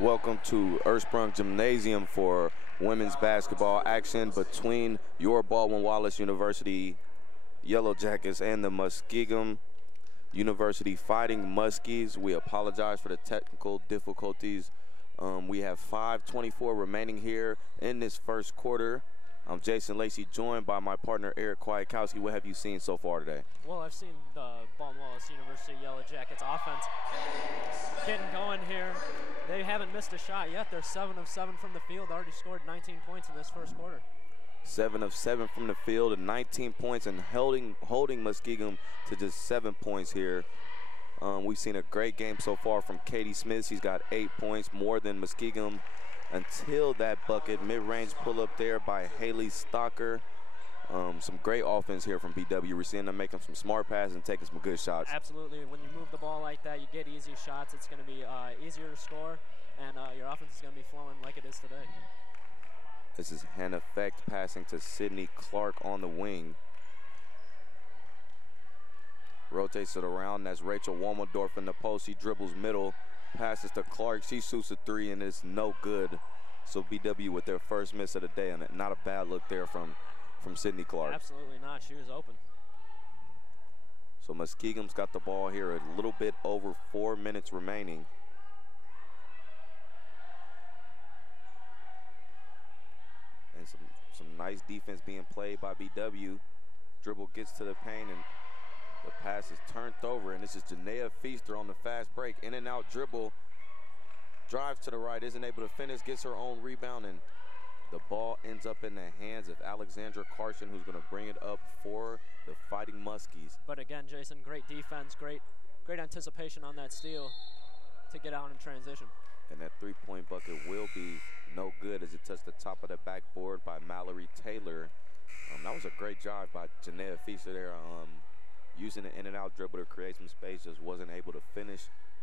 Welcome to Earthsprung Gymnasium for women's basketball action between your Baldwin Wallace University Yellow Jackets and the Muskingum University Fighting Muskies. We apologize for the technical difficulties. We have 5:24 remaining here in this first quarter. I'm Jason Lacey, joined by my partner Eric Kwiatkowski. What have you seen so far today? Well, I've seen the Baldwin Wallace University Yellow Jackets offense getting going here. They haven't missed a shot yet. They're 7 of 7 from the field, already scored 19 points in this first quarter. 7 of 7 from the field and 19 points, and holding Muskingum to just 7 points here. We've seen a great game so far from Katie Smith. She's got 8 points, more than Muskingum until that bucket. Mid-range pull-up there by Haley Stalker. Some great offense here from BW. We're seeing them making some smart passes and taking some good shots. Absolutely. When you move the ball like that, you get easy shots. It's going to be easier to score, and your offense is going to be flowing like it is today. This is Hannah Fecht passing to Sydney Clark on the wing. Rotates it around. That's Rachel Wommeldorf in the post. She dribbles middle, passes to Clark. She shoots a three, and it's no good. So BW with their first miss of the day, and not a bad look there from Sydney Clark. Absolutely not. She was open. So Muskingum's got the ball here, a little bit over 4 minutes remaining. And some nice defense being played by BW. Dribble gets to the paint, and the pass is turned over, and this is Janaea Feaster on the fast break. In and out dribble, drives to the right, isn't able to finish, gets her own rebound, and the ball ends up in the hands of Alexandra Carson, who's going to bring it up for the Fighting Muskies. But again, Jason, great defense, great anticipation on that steal to get out in transition. And that three-point bucket will be no good as it touched the top of the backboard by Mallory Taylor. That was a great job by Janaea Feaster there, using the in-and-out dribble to create some space, just wasn't able to finish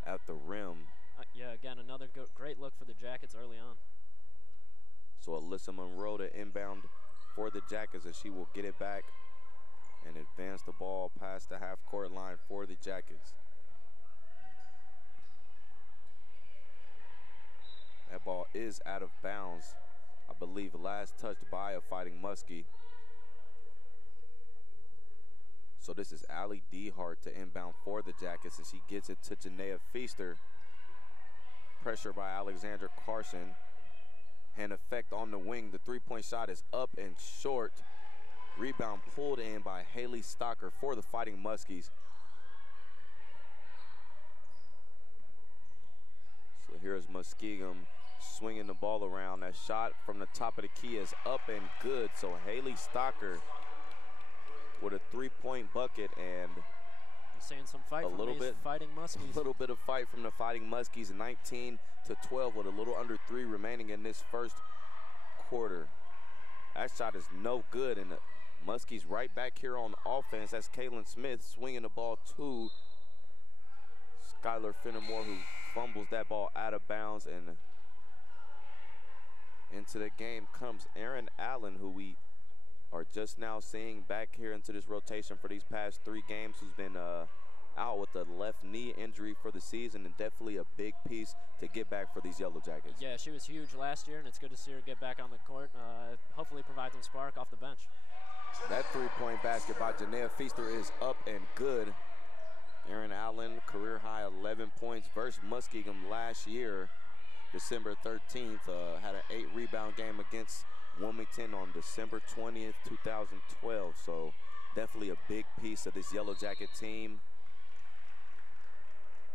at the rim. Yeah, again, another great look for the Jackets early on. So Alyssa Monroe to inbound for the Jackets, as she will get it back and advance the ball past the half-court line for the Jackets. That ball is out of bounds, I believe last touched by a Fighting Muskie. So this is Allie Dehart to inbound for the Jackets, and she gets it to Janaea Feaster. Pressure by Alexandra Carson. Hannah Fecht on the wing. The three-point shot is up and short. Rebound pulled in by Haley Stalker for the Fighting Muskies. So here's Muskingum swinging the ball around. That shot from the top of the key is up and good. So Haley Stalker with a three-point bucket, and seeing some fight from these Fighting Muskies. A little bit of fight from the Fighting Muskies, 19-12 with a little under 3 remaining in this first quarter. That shot is no good, and the Muskies right back here on offense. That's Kaylin Smith swinging the ball to Skylar Fenimore, who fumbles that ball out of bounds, and into the game comes Erin Allen, who we are just now seeing back here into this rotation for these past 3 games, who's been out with a left knee injury for the season, and definitely a big piece to get back for these Yellow Jackets. Yeah, she was huge last year, and it's good to see her get back on the court. Hopefully provide some spark off the bench. That three-point basket by Janaea Feaster is up and good. Erin Allen, career high 11 points versus Muskingum last year, December 13th. Had an 8-rebound game against Wilmington on December 20th, 2012. So definitely a big piece of this Yellow Jacket team.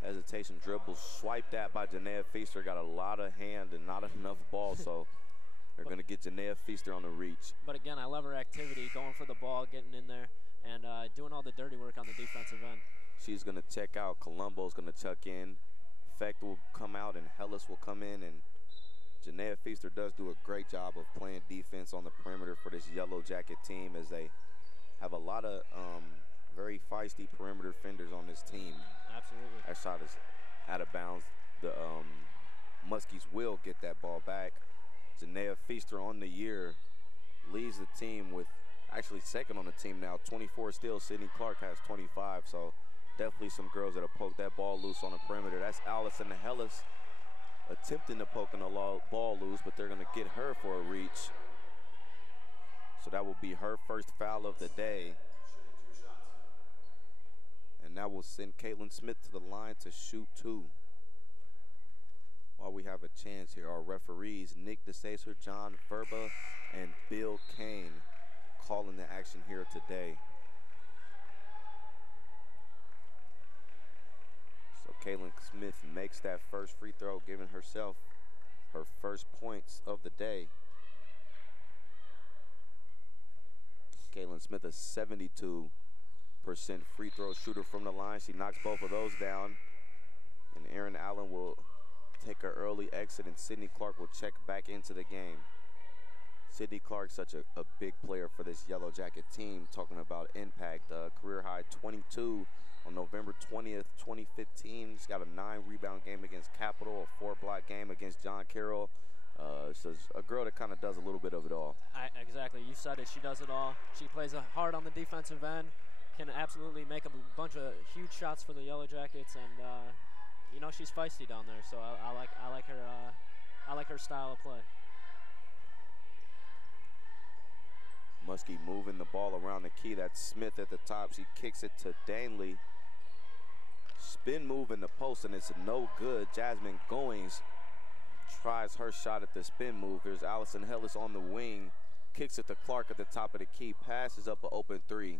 Hesitation dribble swiped at by Janaea Feaster. Got a lot of hand and not enough ball, so they're going to get Janaea Feaster on the reach. But again, I love her activity, going for the ball, getting in there, and doing all the dirty work on the defensive end. She's going to check out. Colombo's going to check in. Fecht will come out, and Hellis will come in, and Janaea Feaster does do a great job of playing defense on the perimeter for this Yellow Jacket team, as they have a lot of very feisty perimeter defenders on this team. Absolutely. That shot is out of bounds. The Muskies will get that ball back. Janaea Feaster on the year leads the team with, actually second on the team now, 24 steals. Sydney Clark has 25, so definitely some girls that have poked that ball loose on the perimeter. That's Allison Hellis attempting to poke the ball loose, but they're going to get her for a reach. So that will be her first foul of the day. And that will send Caitlin Smith to the line to shoot 2. While we have a chance here, our referees, Nick DeSacer, John Verba, and Bill Kane, calling the action here today. So Caitlin Smith makes that first free throw, giving herself her first points of the day. Caitlin Smith, a 72% free throw shooter from the line. She knocks both of those down. And Erin Allen will take her early exit, and Sydney Clark will check back into the game. Sydney Clark, such a big player for this Yellow Jacket team. Talking about impact, career high 22 on November 20th, 2015. She's got a 9-rebound game against Capital, a 4-block game against John Carroll. So a girl that kind of does a little bit of it all. Exactly, you said it. She does it all. She plays hard on the defensive end, can absolutely make a bunch of huge shots for the Yellow Jackets, and you know, she's feisty down there. So I like her. I like her style of play. Muskie moving the ball around the key. That's Smith at the top. She kicks it to Danley. Spin move in the post, and it's no good. Jasmine Goings tries her shot at the spin move. There's Allison Hellis on the wing. Kicks it to Clark at the top of the key. Passes up an open 3.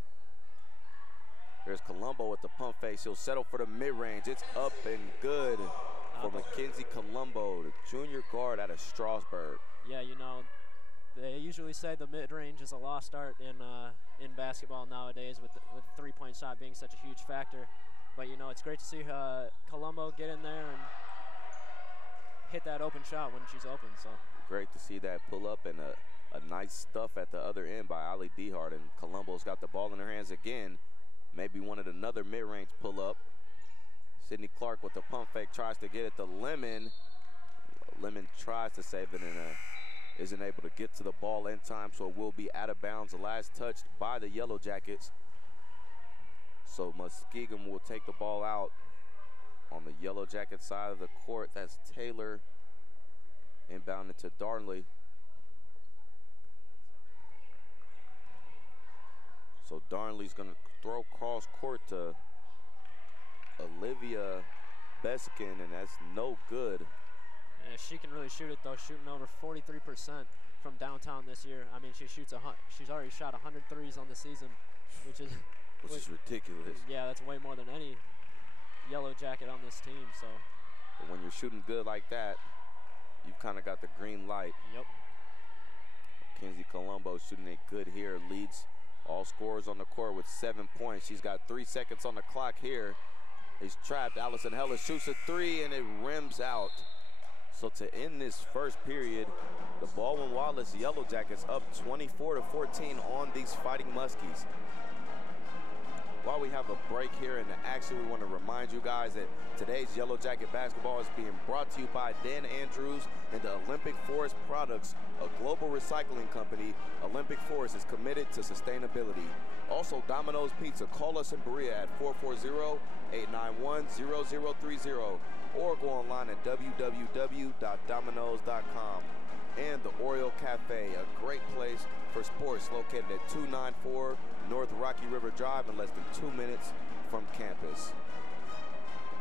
There's Colombo with the pump fake. She'll settle for the mid-range. It's up and good for Mackenzie Colombo, the junior guard out of Strasburg. Yeah, you know, they usually say the mid-range is a lost art in basketball nowadays, with the three-point shot being such a huge factor. But, you know, it's great to see Colombo get in there and hit that open shot when she's open. So great to see that pull up, and a nice stuff at the other end by Ali Dehart. And Colombo's got the ball in her hands again. Maybe wanted another mid-range pull-up. Sydney Clark with the pump fake tries to get it to Lemon. Lemon tries to save it and isn't able to get to the ball in time, so it will be out of bounds. The last touch by the Yellow Jackets. So Muskingum will take the ball out on the Yellow Jacket side of the court. That's Taylor inbounded to Darnley. So Darnley's going to throw cross court to Olivia Beskin, and that's no good. Yeah, she can really shoot it though, shooting over 43% from downtown this year. I mean, she's already shot 100 threes on the season, which is ridiculous. Yeah, that's way more than any Yellow Jacket on this team. So, but when you're shooting good like that, you've kind of got the green light. Yep. Mackenzie Colombo shooting it good here, leads all scorers on the court with 7 points. She's got 3 seconds on the clock here. He's trapped. Allison Hellis shoots a 3, and it rims out. So to end this first period, the Baldwin-Wallace Yellow Jackets up 24-14 on these Fighting Muskies. While we have a break here in the action, we want to remind you guys that today's Yellow Jacket basketball is being brought to you by Dan Andrews and the Olympic Forest Products, a global recycling company. Olympic Forest is committed to sustainability. Also, Domino's Pizza. Call us in Berea at 440-891-0030 or go online at www.domino's.com. And the Oriole Cafe, a great place for sports, located at 294 North Rocky River Drive in less than 2 minutes from campus.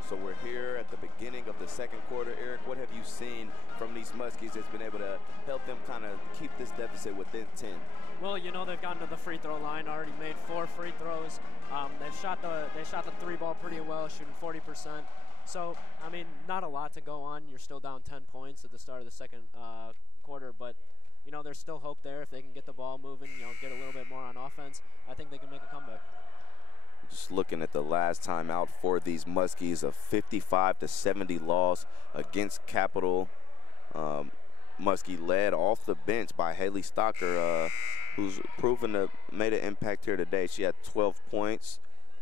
So we're here at the beginning of the second quarter. Eric, what have you seen from these Muskies that's been able to help them kind of keep this deficit within 10? Well, you know, they've gotten to the free throw line, already made 4 free throws. They shot the 3 ball pretty well, shooting 40%. So, I mean, not a lot to go on. You're still down 10 points at the start of the second quarter, but you know, there's still hope there if they can get the ball moving, you know, get a little bit more on offense. I think they can make a comeback. Just looking at the last time out for these Muskies, a 55-70 loss against Capital. Muskie led off the bench by Haley Stocker, who's proven to made an impact here today. She had 12 points,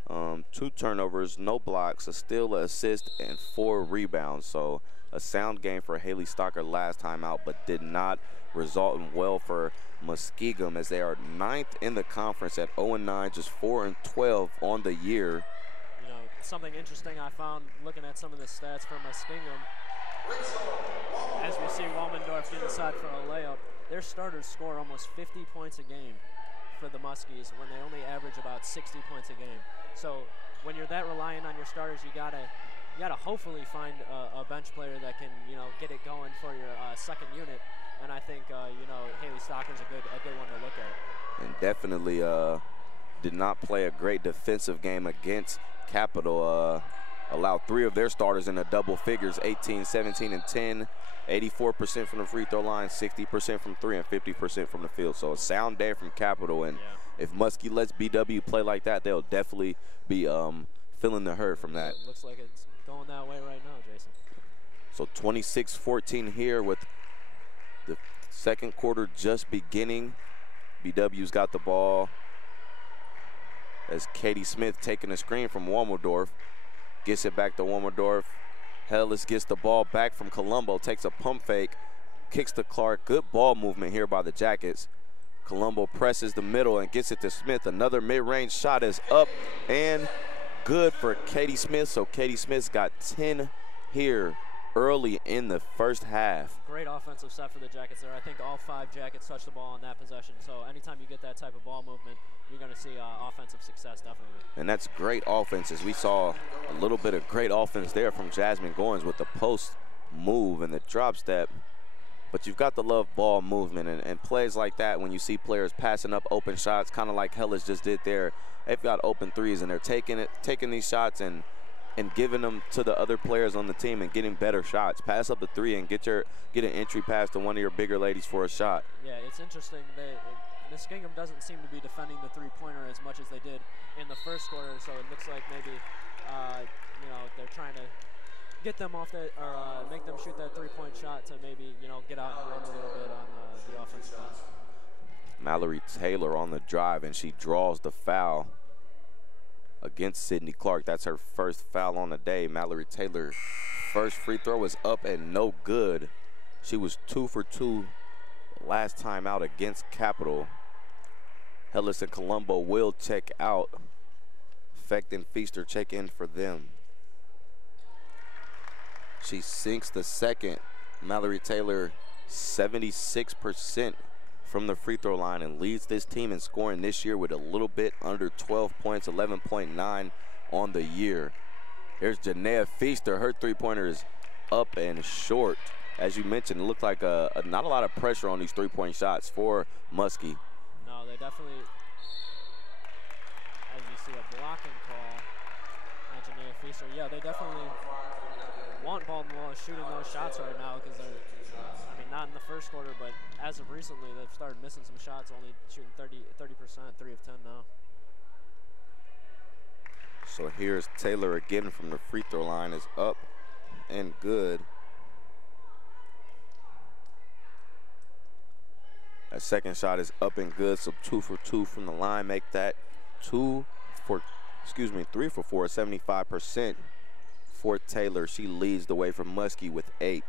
2 turnovers, no blocks, a steal, an assist, and 4 rebounds. So a sound game for Haley Stocker last time out, but did not result in well for Muskingum, as they are 9th in the conference at 0-9, just 4-12 on the year. You know, something interesting I found looking at some of the stats for Muskingum. As we see Womendorf get inside for a layup, their starters score almost 50 points a game for the Muskies when they only average about 60 points a game. So when you're that reliant on your starters, you gotta hopefully find a bench player that can, you know, get it going for your second unit. And I think, you know, Haley Stocker's a good one to look at. And definitely did not play a great defensive game against Capital. Allowed 3 of their starters in the double figures, 18, 17, and 10. 84% from the free throw line, 60% from 3, and 50% from the field. So a sound day from Capital. And if Muskie lets BW play like that, they'll definitely be feeling the hurt from that. It looks like it's going that way right now, Jason. So 26-14 here with the second quarter just beginning. BW's got the ball as Katie Smith taking a screen from Womendorf. Gets it back to Womendorf. Hellis gets the ball back from Colombo, takes a pump fake, kicks to Clark. Good ball movement here by the Jackets. Colombo presses the middle and gets it to Smith. Another mid-range shot is up and good for Katie Smith. So Katie Smith's got 10 here early in the first half. Great offensive set for the Jackets there. I think all 5 Jackets touched the ball on that possession. So anytime you get that type of ball movement, you're going to see offensive success, definitely. And that's great offense, as we saw a little bit of great offense there from Jasmine Goins with the post move and the drop step. But you've got to love ball movement and plays like that when you see players passing up open shots, kind of like Hellis just did there. They've got open threes, and they're taking these shots and giving them to the other players on the team and getting better shots. Pass up the 3 and get an entry pass to one of your bigger ladies for a shot. Yeah, it's interesting that Muskingum doesn't seem to be defending the three-pointer as much as they did in the first quarter, so it looks like maybe you know, they're trying to get them off that, or make them shoot that three-point shot to maybe, you know, get out and run a little bit on the offensive end. Mallory Taylor on the drive, and she draws the foul against Sydney Clark. That's her first foul on the day. Mallory Taylor's first free throw is up and no good. She was 2 for 2 last time out against Capital. Hellis and Colombo will check out. Fecht and Feaster check in for them. She sinks the second. Mallory Taylor 76% from the free throw line and leads this team in scoring this year with a little bit under 12 points, 11.9 on the year. Here's Janaea Feaster. Her three-pointer is up and short. As you mentioned, it looked like not a lot of pressure on these three-point shots for Muskie. No, they definitely, as you see, a blocking call on Janaea Feaster. Yeah, they definitely want Baltimore shooting those shots right now because they're, I mean, not in the first quarter, but as of recently, they've started missing some shots, only shooting 30%, 3 of 10 now. So here's Taylor again from the free throw line, is up and good. That second shot is up and good, so 2 for 2 from the line. Make that 3 for 4, 75% for Taylor. She leads the way from Muskie with 8.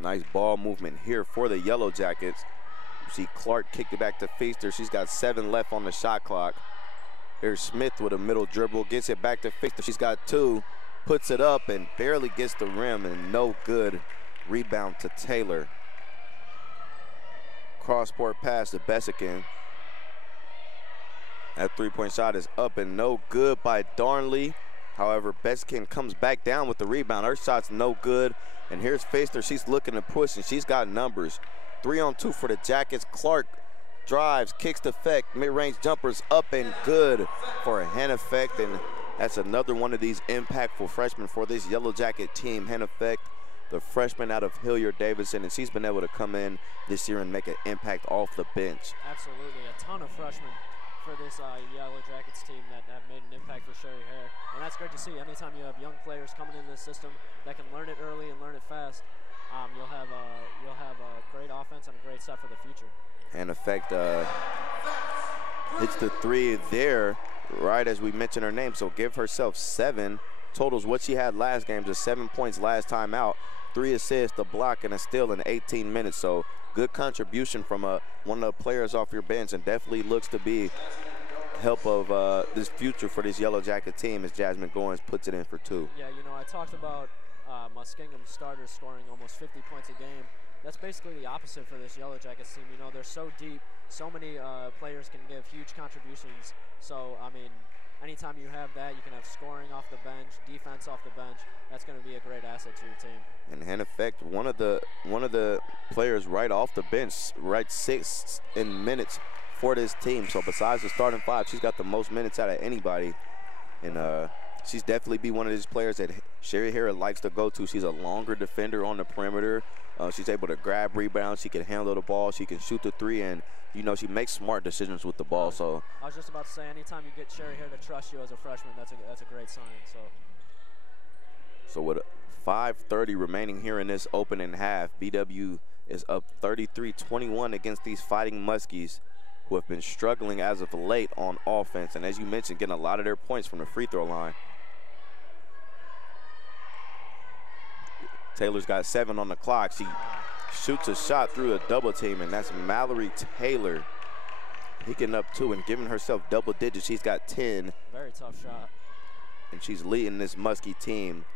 Nice ball movement here for the Yellow Jackets. You see Clark kicked it back to Feaster. She's got 7 left on the shot clock. Here's Smith with a middle dribble, gets it back to Feaster. She's got 2, puts it up and barely gets the rim, and no good. Rebound to Taylor. Cross-court pass to Bessikin. That three-point shot is up and no good by Darnley. However, Bessikin comes back down with the rebound. Her shot's no good. And here's Feaster. She's looking to push, and she's got numbers. 3-on-2 for the Jackets. Clark drives, kicks to Fecht. Mid-range jumpers up and good for Hannah Fecht. And that's another one of these impactful freshmen for this Yellow Jacket team. Hannah Fecht, the freshman out of Hilliard-Davidson, and she's been able to come in this year and make an impact off the bench. Absolutely, a ton of freshmen for this Yellow Jackets team that have made an impact for Sherry Hare. And that's great to see. Anytime you have young players coming into this system that can learn it early and learn it fast, you'll have a great offense and a great set for the future. Hannah Fecht hits the 3 there right as we mentioned her name, so give herself 7. Totals what she had last game, just 7 points last time out. 3 assists, a block, and a steal in 18 minutes. So good contribution from one of the players off your bench, and definitely looks to be help of this future for this Yellow Jacket team as Jasmine Goins puts it in for 2. Yeah, you know, I talked about Muskingum starters scoring almost 50 points a game. That's basically the opposite for this Yellow Jackets team. You know, they're so deep. So many players can give huge contributions. So, I mean, anytime you have that, you can have scoring off the bench, defense off the bench. That's going to be a great asset to your team. And in effect, one of the players right off the bench, right 6 in minutes for this team. So besides the starting 5, she's got the most minutes out of anybody. And she's definitely be one of these players that Sherry Harrod likes to go to. She's a longer defender on the perimeter. She's able to grab rebounds. She can handle the ball. She can shoot the 3, and you know she makes smart decisions with the ball. So I was just about to say, anytime you get Sherry Harrod to trust you as a freshman, that's a great sign. So with 5:30 remaining here in this opening half, BW is up 33-21 against these Fighting Muskies, who have been struggling as of late on offense, and as you mentioned, getting a lot of their points from the free throw line. Taylor's got 7 on the clock. She shoots a shot through a double team, and that's Mallory Taylor picking up 2 and giving herself double digits. She's got 10. Very tough shot. And she's leading this Muskie team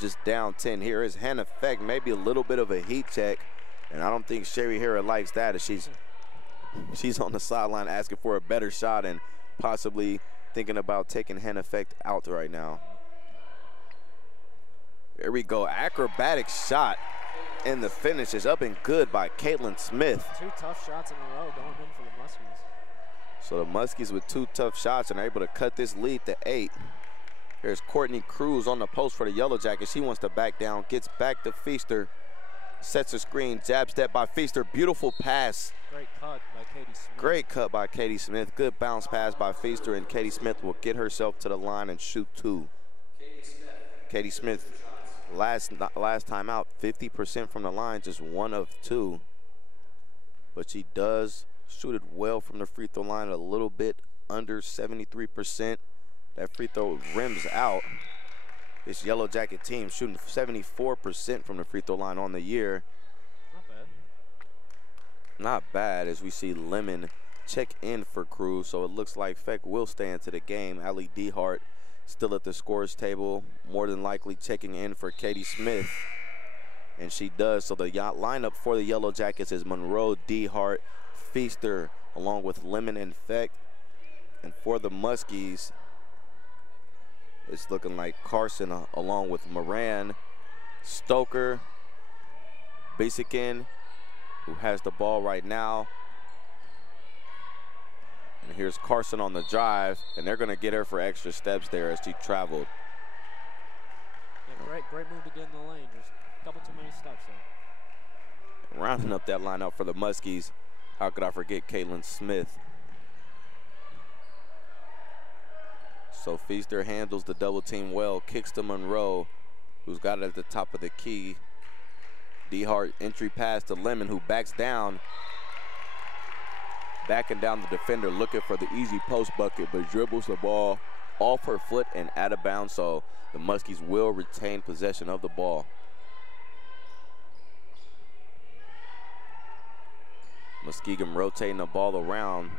just down 10. Here is Hannah Feck, maybe a little bit of a heat check, and I don't think Sherry Harrod likes that as she's on the sideline asking for a better shot and possibly thinking about taking Hannah Feck out right now. There we go, acrobatic shot, and the finish is up and good by Caitlin Smith. 2 tough shots in a row going in for the Muskies. So the Muskies with 2 tough shots and are able to cut this lead to 8. There's Courtney Cruz on the post for the Yellow Jackets. She wants to back down, gets back to Feaster, sets a screen, jab step by Feaster, beautiful pass. Great cut by Katie Smith. Great cut by Katie Smith. Good bounce pass by Feaster, and Katie Smith will get herself to the line and shoot 2. Katie Smith, last time out, 50% from the line, just 1 of 2. But she does shoot it well from the free throw line, a little bit under 73%. That free throw rims out. This Yellow Jacket team shooting 74% from the free throw line on the year. Not bad. Not bad, as we see Lemon check in for Cruz. So it looks like Feck will stay into the game. Allie DeHart still at the scores table, more than likely checking in for Katie Smith. And she does. So the lineup for the Yellow Jackets is Monroe, DeHart, Feaster, along with Lemon and Feck. And for the Muskies, it's looking like Carson along with Moran, Stoker, Basikin, who has the ball right now. And here's Carson on the drive, and they're going to get her for extra steps there as she traveled. Yeah, great move to get in the lane. Just a couple too many steps there. Rounding up that lineup for the Muskies, how could I forget Caitlin Smith? So Feaster handles the double team well, kicks to Monroe, who's got it at the top of the key. DeHart entry pass to Lemon, who backs down. Backing down the defender, looking for the easy post bucket, but dribbles the ball off her foot and out of bounds, so the Muskies will retain possession of the ball. Muskingum rotating the ball around.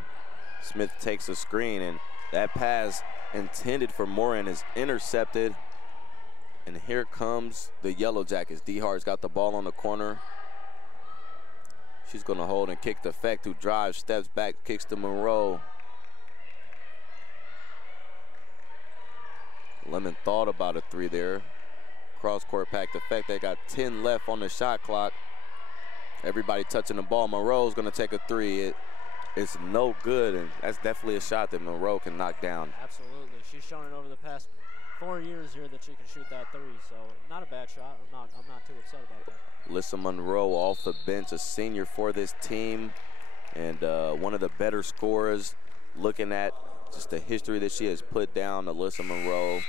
Smith takes a screen, and that pass intended for Moran is intercepted. And here comes the Yellow Jackets. DeHart's got the ball on the corner. She's going to hold and kick to Feck, who drives, steps back, kicks to Monroe. Lemon thought about a 3 there. Cross-court pack to Feck. They got 10 left on the shot clock. Everybody touching the ball. Monroe's going to take a 3. It's no good, and that's definitely a shot that Monroe can knock down. Absolutely. She's shown it over the past 4 years here that she can shoot that 3, so not a bad shot. I'm not too upset about that. Alyssa Monroe off the bench, a senior for this team, and one of the better scorers. Looking at just the history that she has put down, Alyssa Monroe,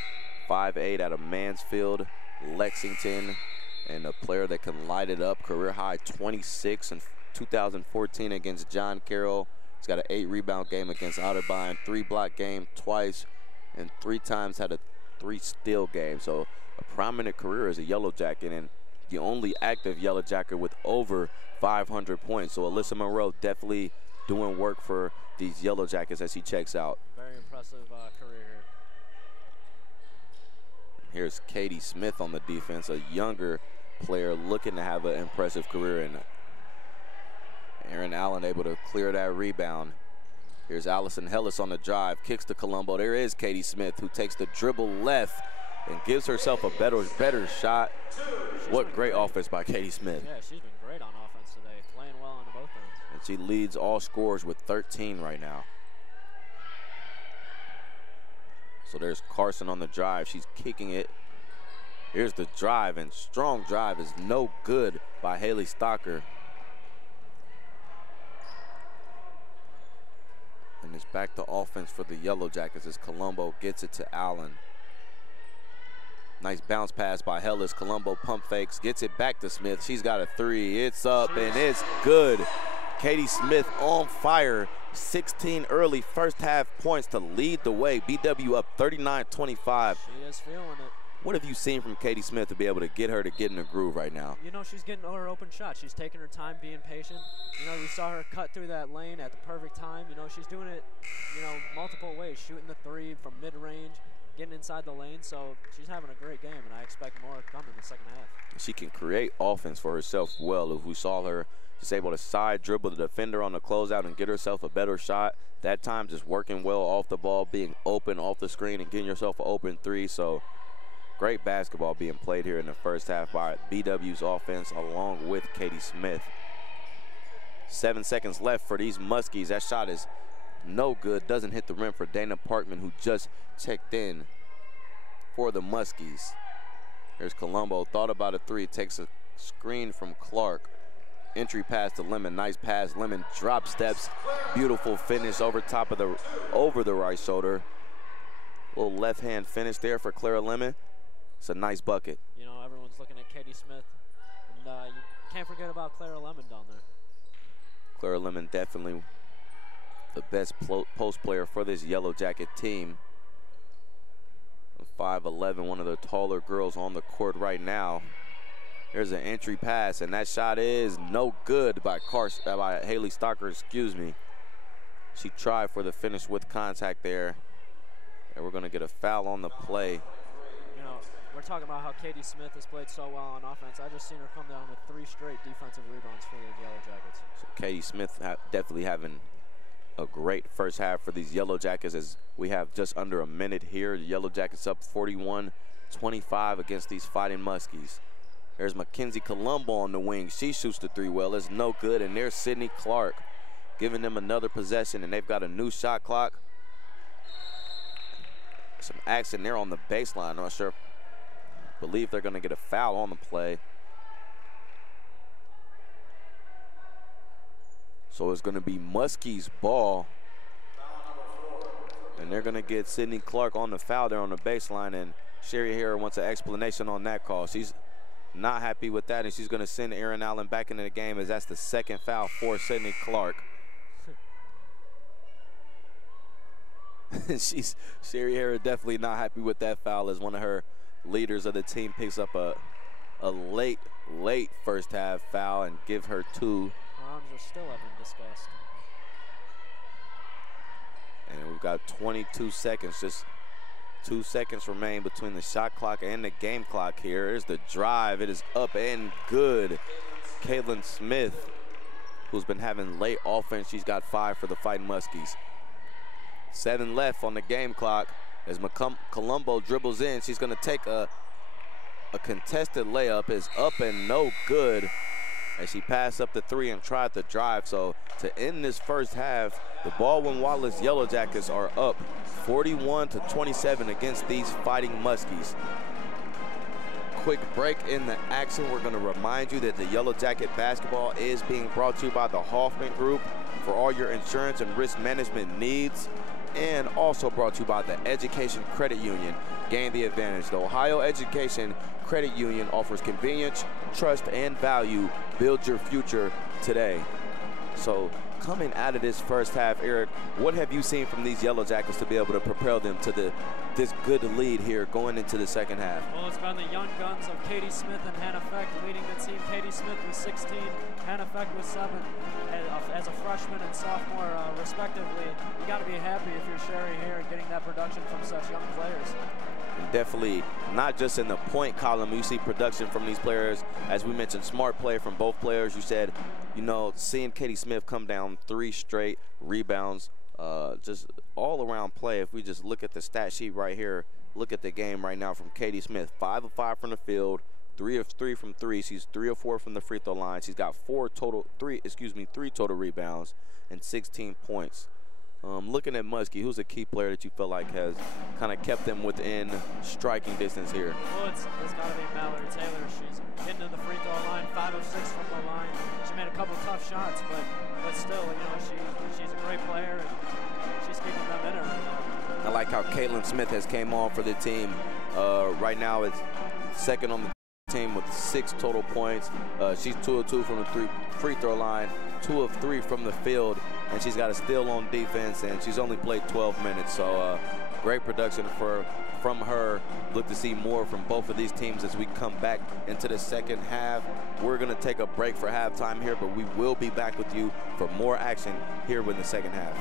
5'8" out of Mansfield, Lexington, and a player that can light it up. Career high 26 in 2014 against John Carroll. He's got an 8-rebound game against Otterbein, 3-block game twice, and 3 times had a 3-steal game. So a prominent career as a Yellow Jacket, and the only active Yellow Jacket with over 500 points. So Alyssa Monroe definitely doing work for these Yellow Jackets as he checks out. Very impressive career here. Here's Katie Smith on the defense, a younger player looking to have an impressive career. And Erin Allen able to clear that rebound. Here's Allison Hellis on the drive, kicks to Colombo. There is Katie Smith, who takes the dribble left and gives herself a better shot. What great offense by Katie Smith. Yeah, she's been great on offense today, playing well on both ends. And she leads all scorers with 13 right now. So there's Carson on the drive. She's kicking it. Here's the drive, and strong drive is no good by Haley Stocker. And it's back to offense for the Yellow Jackets as Colombo gets it to Allen. Nice bounce pass by Hellis. Colombo pump fakes, gets it back to Smith. She's got a three. It's up and it's good. Katie Smith on fire. 16 early first half points to lead the way. BW up 39-25. She is feeling it. What have you seen from Katie Smith to be able to get her to get in the groove right now? You know, she's getting her open shot. She's taking her time, being patient. You know, we saw her cut through that lane at the perfect time. You know, she's doing it, you know, multiple ways, shooting the three from mid-range, getting inside the lane. So she's having a great game, and I expect more coming in the second half. She can create offense for herself well. If we saw her just able to side dribble the defender on the closeout and get herself a better shot. That time just working well off the ball, being open off the screen and getting yourself an open three. So great basketball being played here in the first half by BW's offense along with Katie Smith. 7 seconds left for these Muskies. That shot is no good. Doesn't hit the rim for Dana Parkman, who just checked in for the Muskies. Here's Colombo. Thought about a three. Takes a screen from Clark. Entry pass to Lemon. Nice pass. Lemon drop steps. Beautiful finish over top of over the right shoulder. Little left hand finish there for Clara Lemon. It's a nice bucket. You know, everyone's looking at Katie Smith, and you can't forget about Clara Lemon down there. Clara Lemon definitely the best post player for this Yellow Jacket team. 5'11", one of the taller girls on the court right now. There's an entry pass, and that shot is no good by Haley Stocker, excuse me. She tried for the finish with contact there, and we're gonna get a foul on the play. You know, we're talking about how Katie Smith has played so well on offense. I just seen her come down with 3 straight defensive rebounds for the Yellow Jackets. So Katie Smith definitely having a great first half for these Yellow Jackets, as we have just under a minute here. The Yellow Jackets up 41-25 against these Fighting Muskies. There's Mackenzie Colombo on the wing. She shoots the three well. It's no good. And there's Sydney Clark giving them another possession, and they've got a new shot clock. Some action there on the baseline. I'm not sure. Believe they're going to get a foul on the play. So it's going to be Muskie's ball. And they're going to get Sydney Clark on the foul there on the baseline. And Sherry Hare wants an explanation on that call. She's not happy with that, and she's going to send Erin Allen back into the game, as that's the second foul for Sydney Clark. Sherry Hare definitely not happy with that foul, as one of her leaders of the team picks up a late first half foul and give her 2. Her arms are still up in disgust. And we've got 22 seconds, just 2 seconds remain between the shot clock and the game clock here. Here's the drive. It is up and good. Kaylin Smith, who's been having late offense. She's got 5 for the Fighting Muskies. 7 left on the game clock as Colombo dribbles in. She's going to take a contested layup. Is up and no good as she passed up the 3 and tried to drive. So to end this first half, the Baldwin-Wallace Yellow Jackets are up 41-27 against these Fighting Muskies. Quick break in the action. We're going to remind you that the Yellow Jacket basketball is being brought to you by the Hoffman Group for all your insurance and risk management needs, and also brought to you by the Education Credit Union. Gain the advantage. The Ohio Education Credit Union offers convenience, trust, and value. Build your future today. So coming out of this first half, Eric, what have you seen from these Yellow Jackets to be able to propel them to this good lead here going into the second half? Well, it's been the young guns of Katie Smith and Hannah Feck leading the team. Katie Smith with 16, Hannah Feck with 7 as a freshman and sophomore respectively. You got to be happy if you're Sherry here and getting that production from such young players. And definitely not just in the point column, you see production from these players. As we mentioned, smart play from both players. You said, you know, seeing Katie Smith come down 3 straight rebounds, just all around play. If we just look at the stat sheet right here, look at the game right now from Katie Smith. 5 of 5 from the field, 3 of 3 from 3. She's 3 of 4 from the free throw line. She's got 3 total rebounds and 16 points. Looking at Muskie, who's a key player that you feel like has kind of kept them within striking distance here? Well, it's got to be Mallory Taylor. She's getting to the free throw line, 5 of 6 from the line. She made a couple tough shots, but still, you know, she's a great player, and she's keeping them in her right now. I like how Caitlin Smith has came on for the team. Right now, it's second on the team with 6 total points. She's 2 of 2 from the free throw line, 2 of 3 from the field, and she's got a steal on defense, and she's only played 12 minutes. So great production from her. Look to see more from both of these teams as we come back into the second half. We're going to take a break for halftime here, but we will be back with you for more action here in the second half.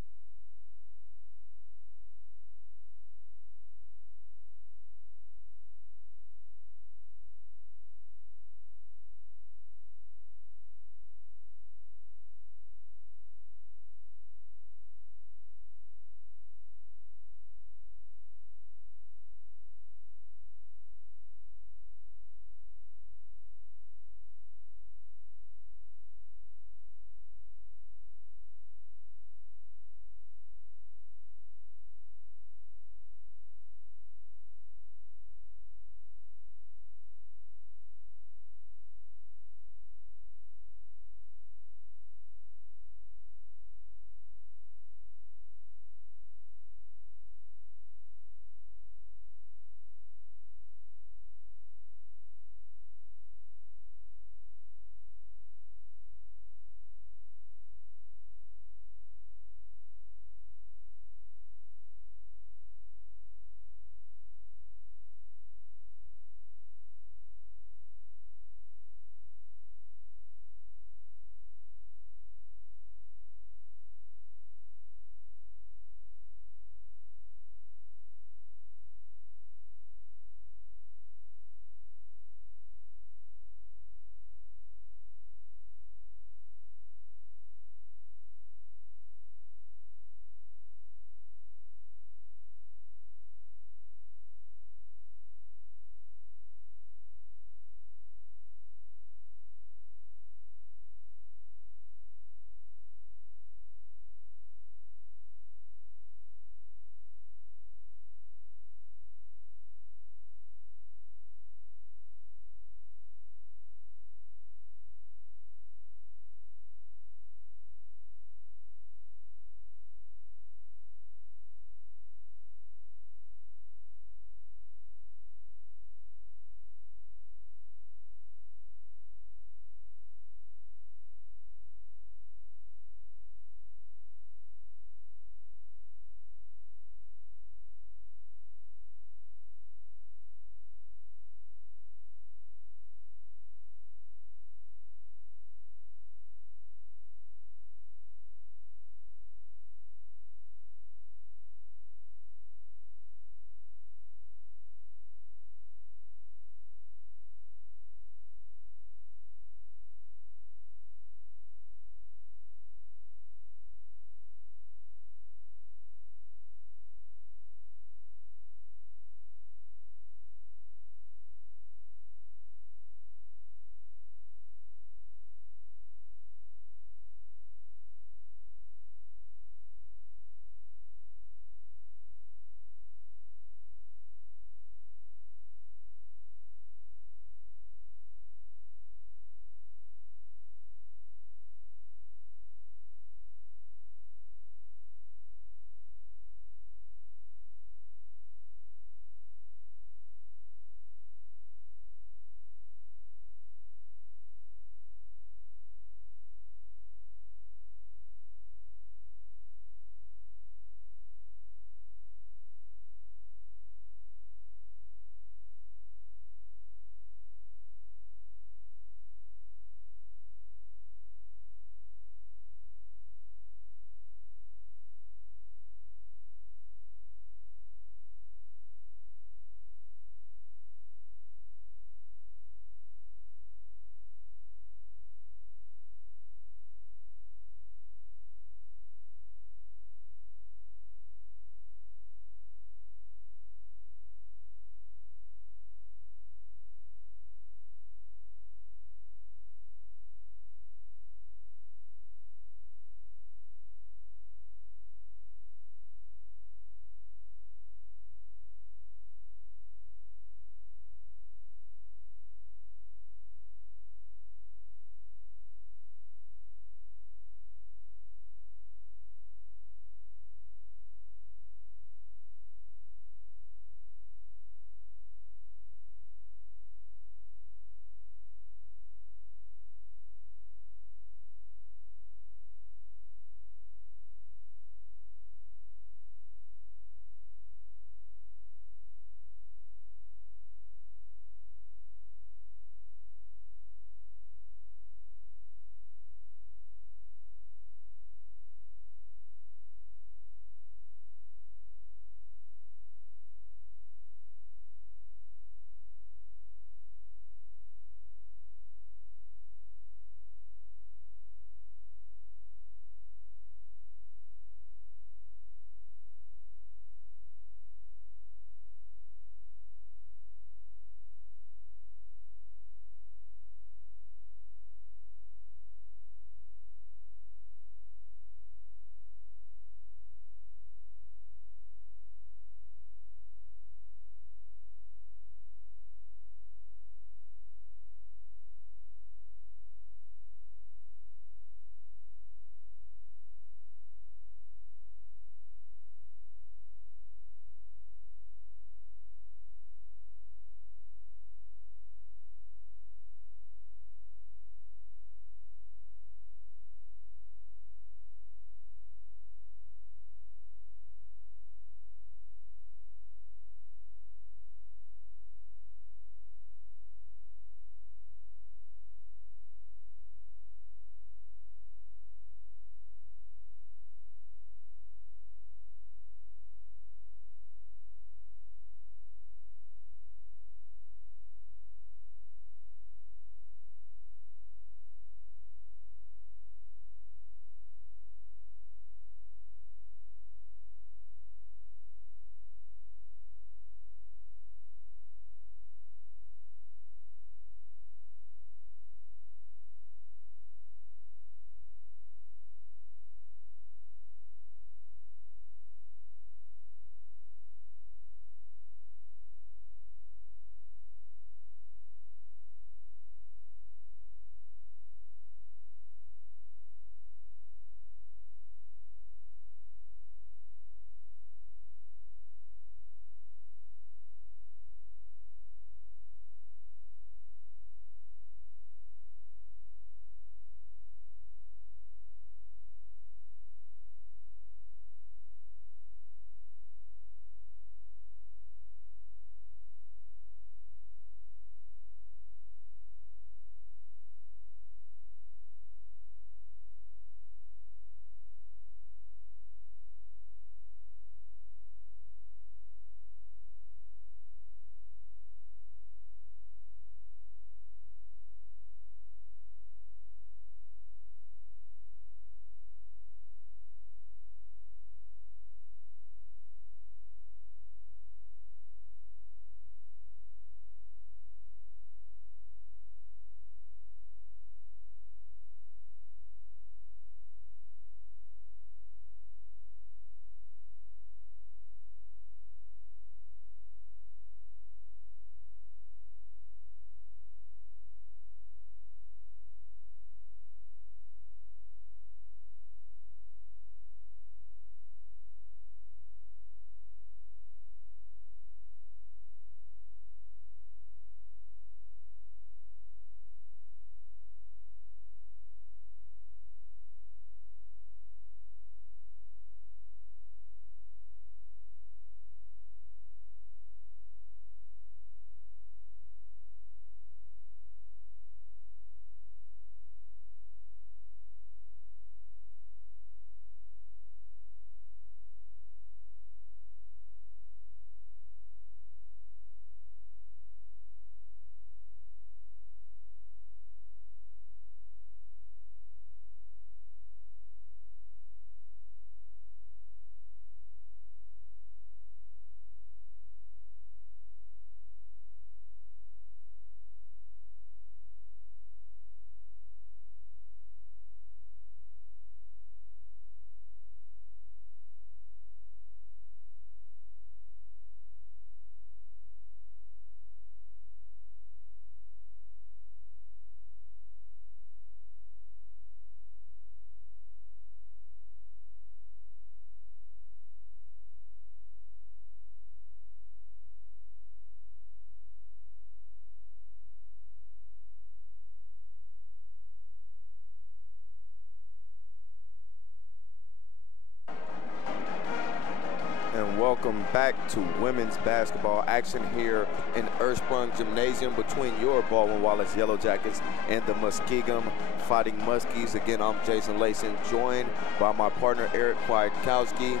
And welcome back to women's basketball action here in Ursprung Gymnasium between your Baldwin Wallace Yellow Jackets and the Muskingum Fighting Muskies. Again, I'm Jason Layson, joined by my partner Eric Kwiatkowski.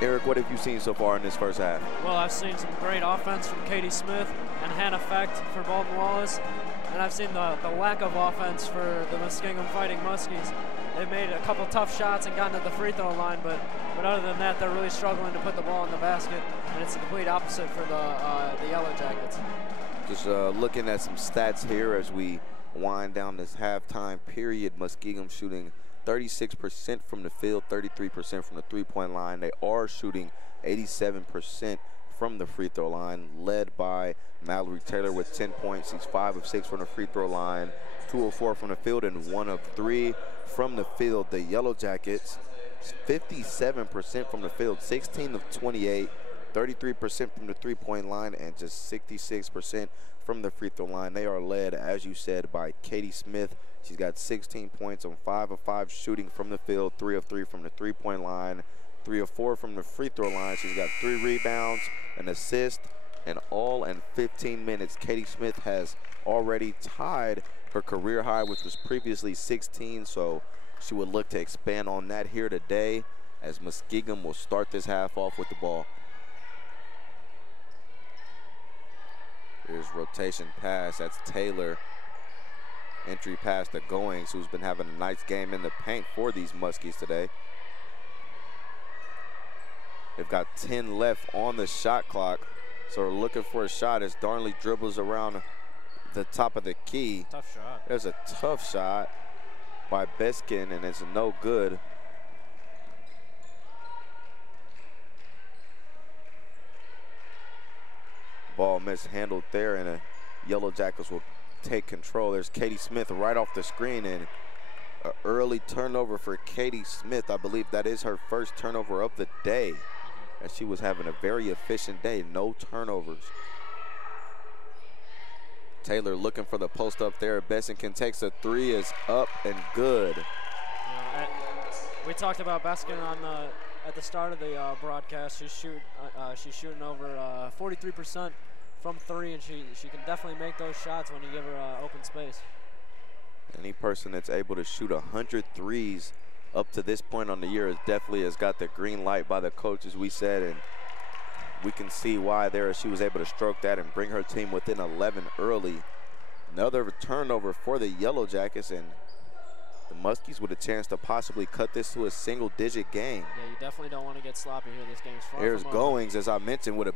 Eric, what have you seen so far in this first half? Well, I've seen some great offense from Katie Smith and Hannah Fecht for Baldwin Wallace, and I've seen the lack of offense for the Muskingum Fighting Muskies. They've made a couple tough shots and gotten to the free throw line, but other than that, they're really struggling to put the ball in the basket, and it's the complete opposite for the Yellow Jackets. Just looking at some stats here as we wind down this halftime period. Muskingum shooting 36% from the field, 33% from the three-point line. They are shooting 87% from the free throw line, led by Mallory Taylor with 10 points. She's 5 of 6 from the free throw line, 2 of 4 from the field, and 1 of 3 from the field. The Yellow Jackets, 57% from the field, 16 of 28, 33% from the three-point line, and just 66% from the free throw line. They are led, as you said, by Katie Smith. She's got 16 points on 5 of 5 shooting from the field, 3 of 3 from the three-point line, 3 of 4 from the free throw line. She's got 3 rebounds, an assist, and all in 15 minutes. Katie Smith has already tied her career high, which was previously 16, so she would look to expand on that here today as Muskingum will start this half off with the ball. Here's rotation pass. That's Taylor. Entry pass to Goings, who's been having a nice game in the paint for these Muskies today. They've got 10 left on the shot clock, so we're looking for a shot as Darnley dribbles around the top of the key. Tough shot. There's a tough shot by Beskin, and it's no good. Ball mishandled there, and the Yellow Jackets will take control. There's Katie Smith right off the screen, and an early turnover for Katie Smith. I believe that is her first turnover of the day, as she was having a very efficient day. No turnovers. Taylor looking for the post up there. Beskin takes a 3, is up and good. We talked about Beskin at the start of the broadcast. She's shooting over 43% from 3, and she can definitely make those shots when you give her open space. Any person that's able to shoot 100 threes up to this point on the year is definitely has got the green light by the coach, as we said, and we can see why there she was able to stroke that and bring her team within 11 early. Another turnover for the Yellow Jackets, and the Muskies with a chance to possibly cut this to a single-digit game. Yeah, you definitely don't want to get sloppy here. This game's far Here's from Goings, as I mentioned, with a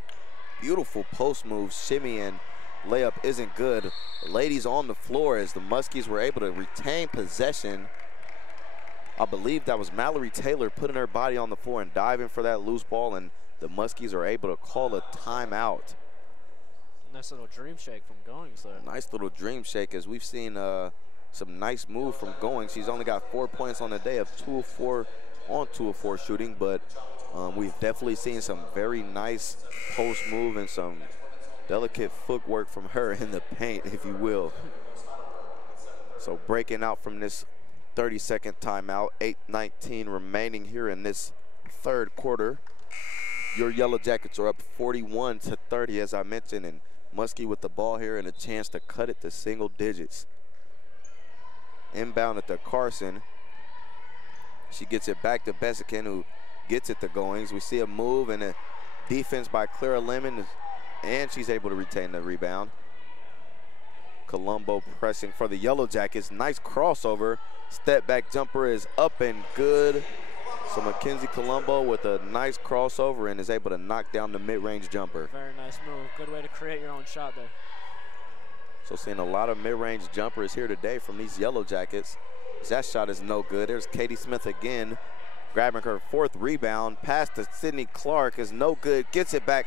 beautiful post move. Shimmy and layup isn't good. Ladies on the floor as the Muskies were able to retain possession. I believe that was Mallory Taylor putting her body on the floor and diving for that loose ball, and the Muskies are able to call a timeout. Nice little dream shake from Goings there. Nice little dream shake, as we've seen some nice move from Goings. She's only got 4 points on the day of 2 of 4 on 2 of 4 shooting, but we've definitely seen some very nice post move and some delicate footwork from her in the paint, if you will. So breaking out from this 30-second timeout, 8:19 remaining here in this third quarter. Your Yellow Jackets are up 41-30, as I mentioned, and Muskie with the ball here and a chance to cut it to single digits. Inbound it to Carson. She gets it back to Beskin, who gets it to Goings. We see a move and a defense by Clara Lemon, and she's able to retain the rebound. Colombo pressing for the Yellow Jackets. Nice crossover. Step back jumper is up and good. So Mackenzie Colombo with a nice crossover and is able to knock down the mid-range jumper. Very nice move. Good way to create your own shot there. So seeing a lot of mid-range jumpers here today from these Yellow Jackets. That shot is no good. There's Katie Smith again, grabbing her 4th rebound. Pass to Sydney Clark is no good. Gets it back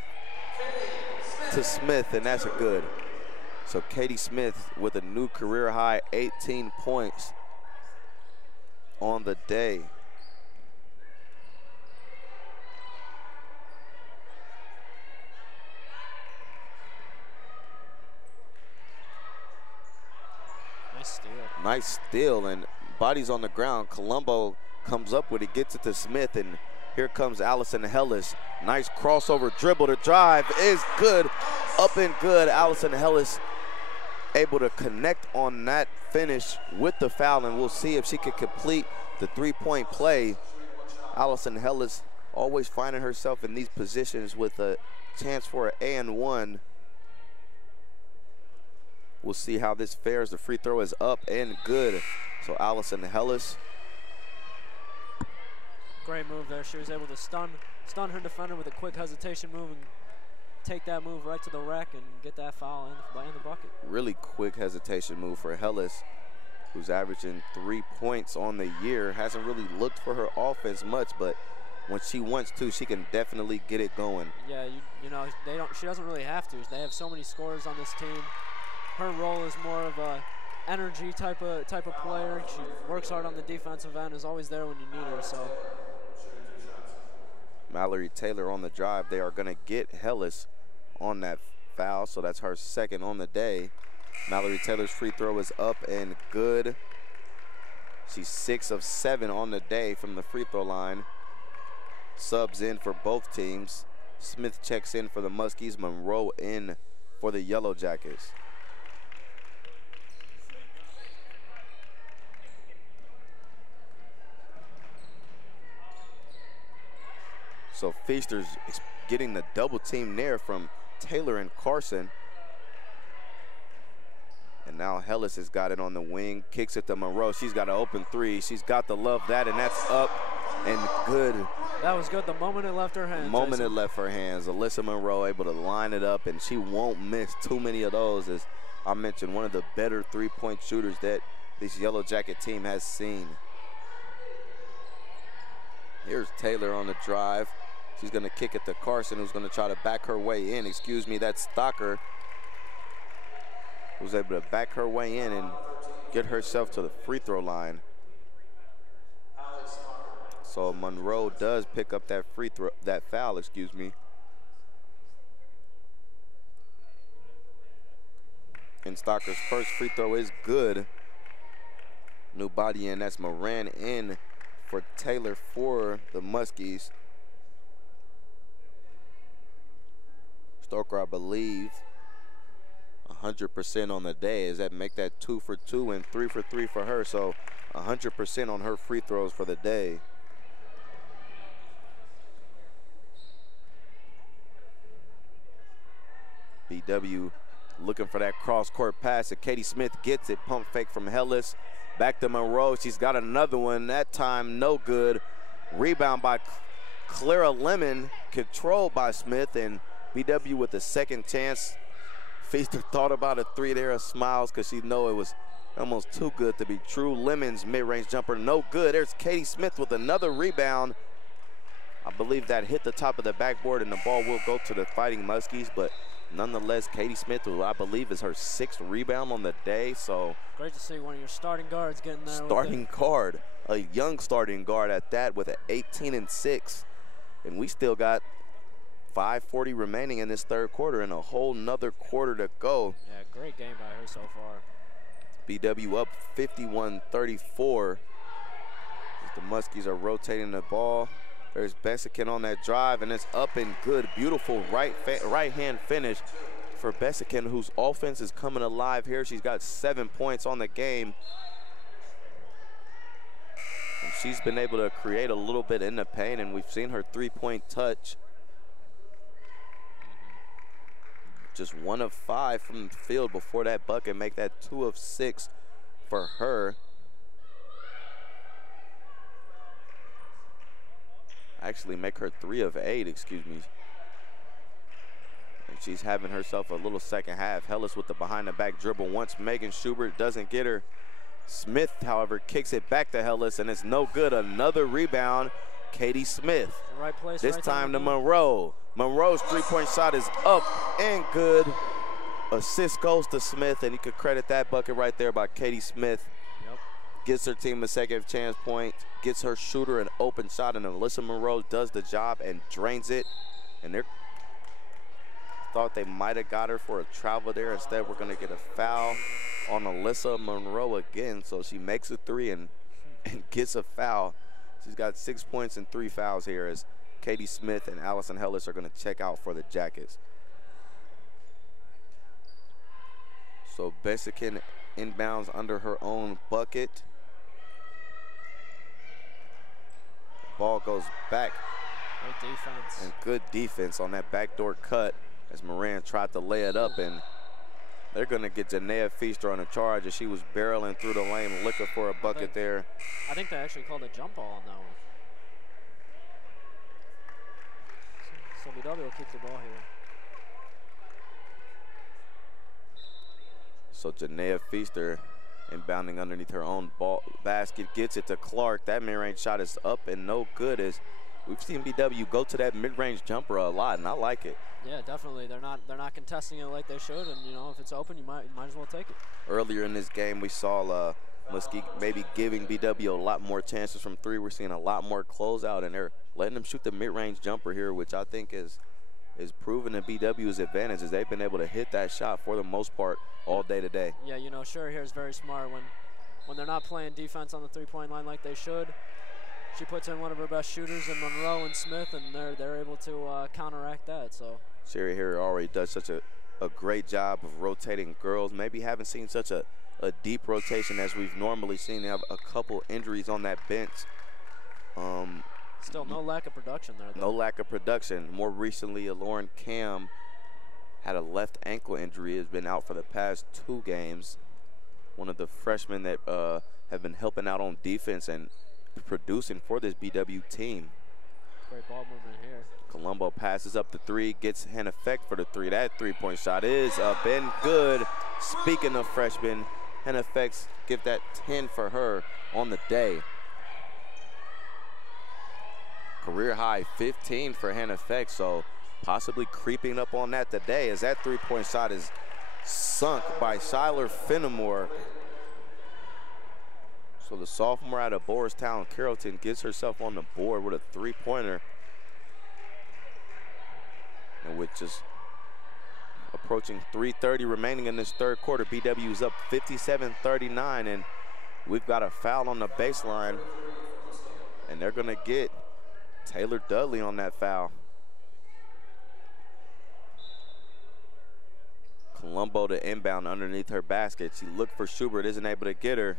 to Smith, and that's a good. So Katie Smith with a new career high 18 points on the day. Nice steal, and bodies on the ground. Colombo comes up with it, gets it to Smith, and Here comes Allison Hellis. Nice crossover dribble. The drive is good. Up and good. Allison Hellis able to connect on that finish with the foul, and we'll see if she can complete the three-point play. Allison Hellis always finding herself in these positions with a chance for an and one. We'll see how this fares. The free throw is up and good. So Allison Hellis. Great move there. She was able to stun her defender with a quick hesitation move and take that move right to the rack and get that foul in the bucket. Really quick hesitation move for Hellis, who's averaging 3 points on the year. Hasn't really looked for her offense much, but when she wants to, she can definitely get it going. Yeah, you know, she doesn't really have to. They have so many scorers on this team. Her role is more of a energy type of player. She works hard on the defensive end, is always there when you need her. So Mallory Taylor on the drive. They are going to get Hellis on that foul, so that's her second on the day. Mallory Taylor's free throw is up and good. She's 6 of 7 on the day from the free throw line. Subs in for both teams. Smith checks in for the Muskies. Monroe in for the Yellow Jackets. So Feaster's getting the double team there from Taylor and Carson. And now Hellis has got it on the wing, kicks it to Monroe. She's got an open three. She's got to love that, and that's up and good. That was good the moment it left her hands. The moment it left her hands. Alyssa Monroe able to line it up, and she won't miss too many of those. As I mentioned, one of the better three-point shooters that this Yellow Jacket team has seen. Here's Taylor on the drive. She's going to kick it to Carson, who's going to try to back her way in. Excuse me, that's Stocker, who's able to back her way in and get herself to the free throw line. So Monroe does pick up that foul, excuse me. And Stocker's first free throw is good. New body in, that's Moran in for Taylor for the Muskies. Stoker, I believe, 100% on the day. Does that make that 2 for 2 and 3 for 3 for her? So 100% on her free throws for the day. BW looking for that cross-court pass, and Katie Smith gets it. Pump fake from Hellis. Back to Monroe. She's got another one. That time, no good. Rebound by Clara Lemon, controlled by Smith, and BW with the second chance. Feaster thought about a three there, smiles because she know it was almost too good to be true. Lemon's mid-range jumper, no good. There's Katie Smith with another rebound. I believe that hit the top of the backboard, and the ball will go to the Fighting Muskies, but nonetheless, Katie Smith, who I believe is her 6th rebound on the day, so. Great to see one of your starting guards getting there. Starting guard, a young starting guard at that with an 18 and 6. And we still got 5:40 remaining in this third quarter and a whole nother quarter to go. Yeah, great game by her so far. BW up 51-34. The Muskies are rotating the ball. There's Bessikin on that drive, and it's up and good. Beautiful right-hand finish for Bessikin, whose offense is coming alive here. She's got 7 points on the game. And she's been able to create a little bit in the paint, and we've seen her three-point touch. Just 1 of 5 from the field before that bucket, make that 2 of 6 for her. Actually make her 3 of 8, excuse me. And she's having herself a little second half. Hellis with the behind the back dribble once Megan Schubert doesn't get her. Smith, however, kicks it back to Hellis, and it's no good. Another rebound, Katie Smith. Right place, this right time to Monroe. Monroe's three-point shot is up and good. Assist goes to Smith, and you could credit that bucket right there by Katie Smith. Yep. Gets her team a second chance point, gets her shooter an open shot, and Alyssa Monroe does the job and drains it. And they thought they might have got her for a travel there. Instead, we're going to get a foul on Alyssa Monroe again. So she makes a 3 and gets a foul. She's got 6 points and 3 fouls here as Katie Smith and Allison Hellis are going to check out for the Jackets. So Bessikin inbounds under her own bucket. Ball goes back. Great defense. And good defense on that backdoor cut as Moran tried to lay it up, and they're going to get Janaea Feaster on a charge as she was barreling through the lane looking for a bucket there. I think they actually called a jump ball on that one. So BW will keep the ball here. So Janaea Feaster inbounding underneath her own ball basket, gets it to Clark. That mid-range shot is up and no good, as we've seen BW go to that mid-range jumper a lot, and I like it. Yeah, definitely. They're not contesting it like they should, and you know, if it's open, you might as well take it. Earlier in this game, we saw Muskie maybe giving BW a lot more chances from three. We're seeing a lot more closeout, and they're letting them shoot the mid-range jumper here, which I think is proven to BW's advantage, as they've been able to hit that shot for the most part all day today. Yeah, you know, Sure here is very smart when they're not playing defense on the three-point line like they should. She puts in one of her best shooters in Monroe and Smith, and they're able to counteract that. So Sherry here already does such a great job of rotating girls. Maybe haven't seen such a deep rotation as we've normally seen. They have a couple injuries on that bench. Still no lack of production there, though. No lack of production. More recently, Lauren Cam had a left ankle injury, has been out for the past 2 games. One of the freshmen that have been helping out on defense and producing for this BW team. Great ball movement here. Colombo passes up the 3, gets hand effect for the 3. That 3-point shot is up and good. Speaking of freshmen, hand effects give that 10 for her on the day. Career high 15 for hand effect, so possibly creeping up on that today, as that 3-point shot is sunk by Shyler Fenimore. So the sophomore out of Boyerstown Carrollton gets herself on the board with a 3-pointer. And with just approaching 3:30 remaining in this third quarter, BW is up 57-39, and we've got a foul on the baseline, and they're gonna get Taylor Dudley on that foul. Colombo to inbound underneath her basket. She looked for Schubert, isn't able to get her.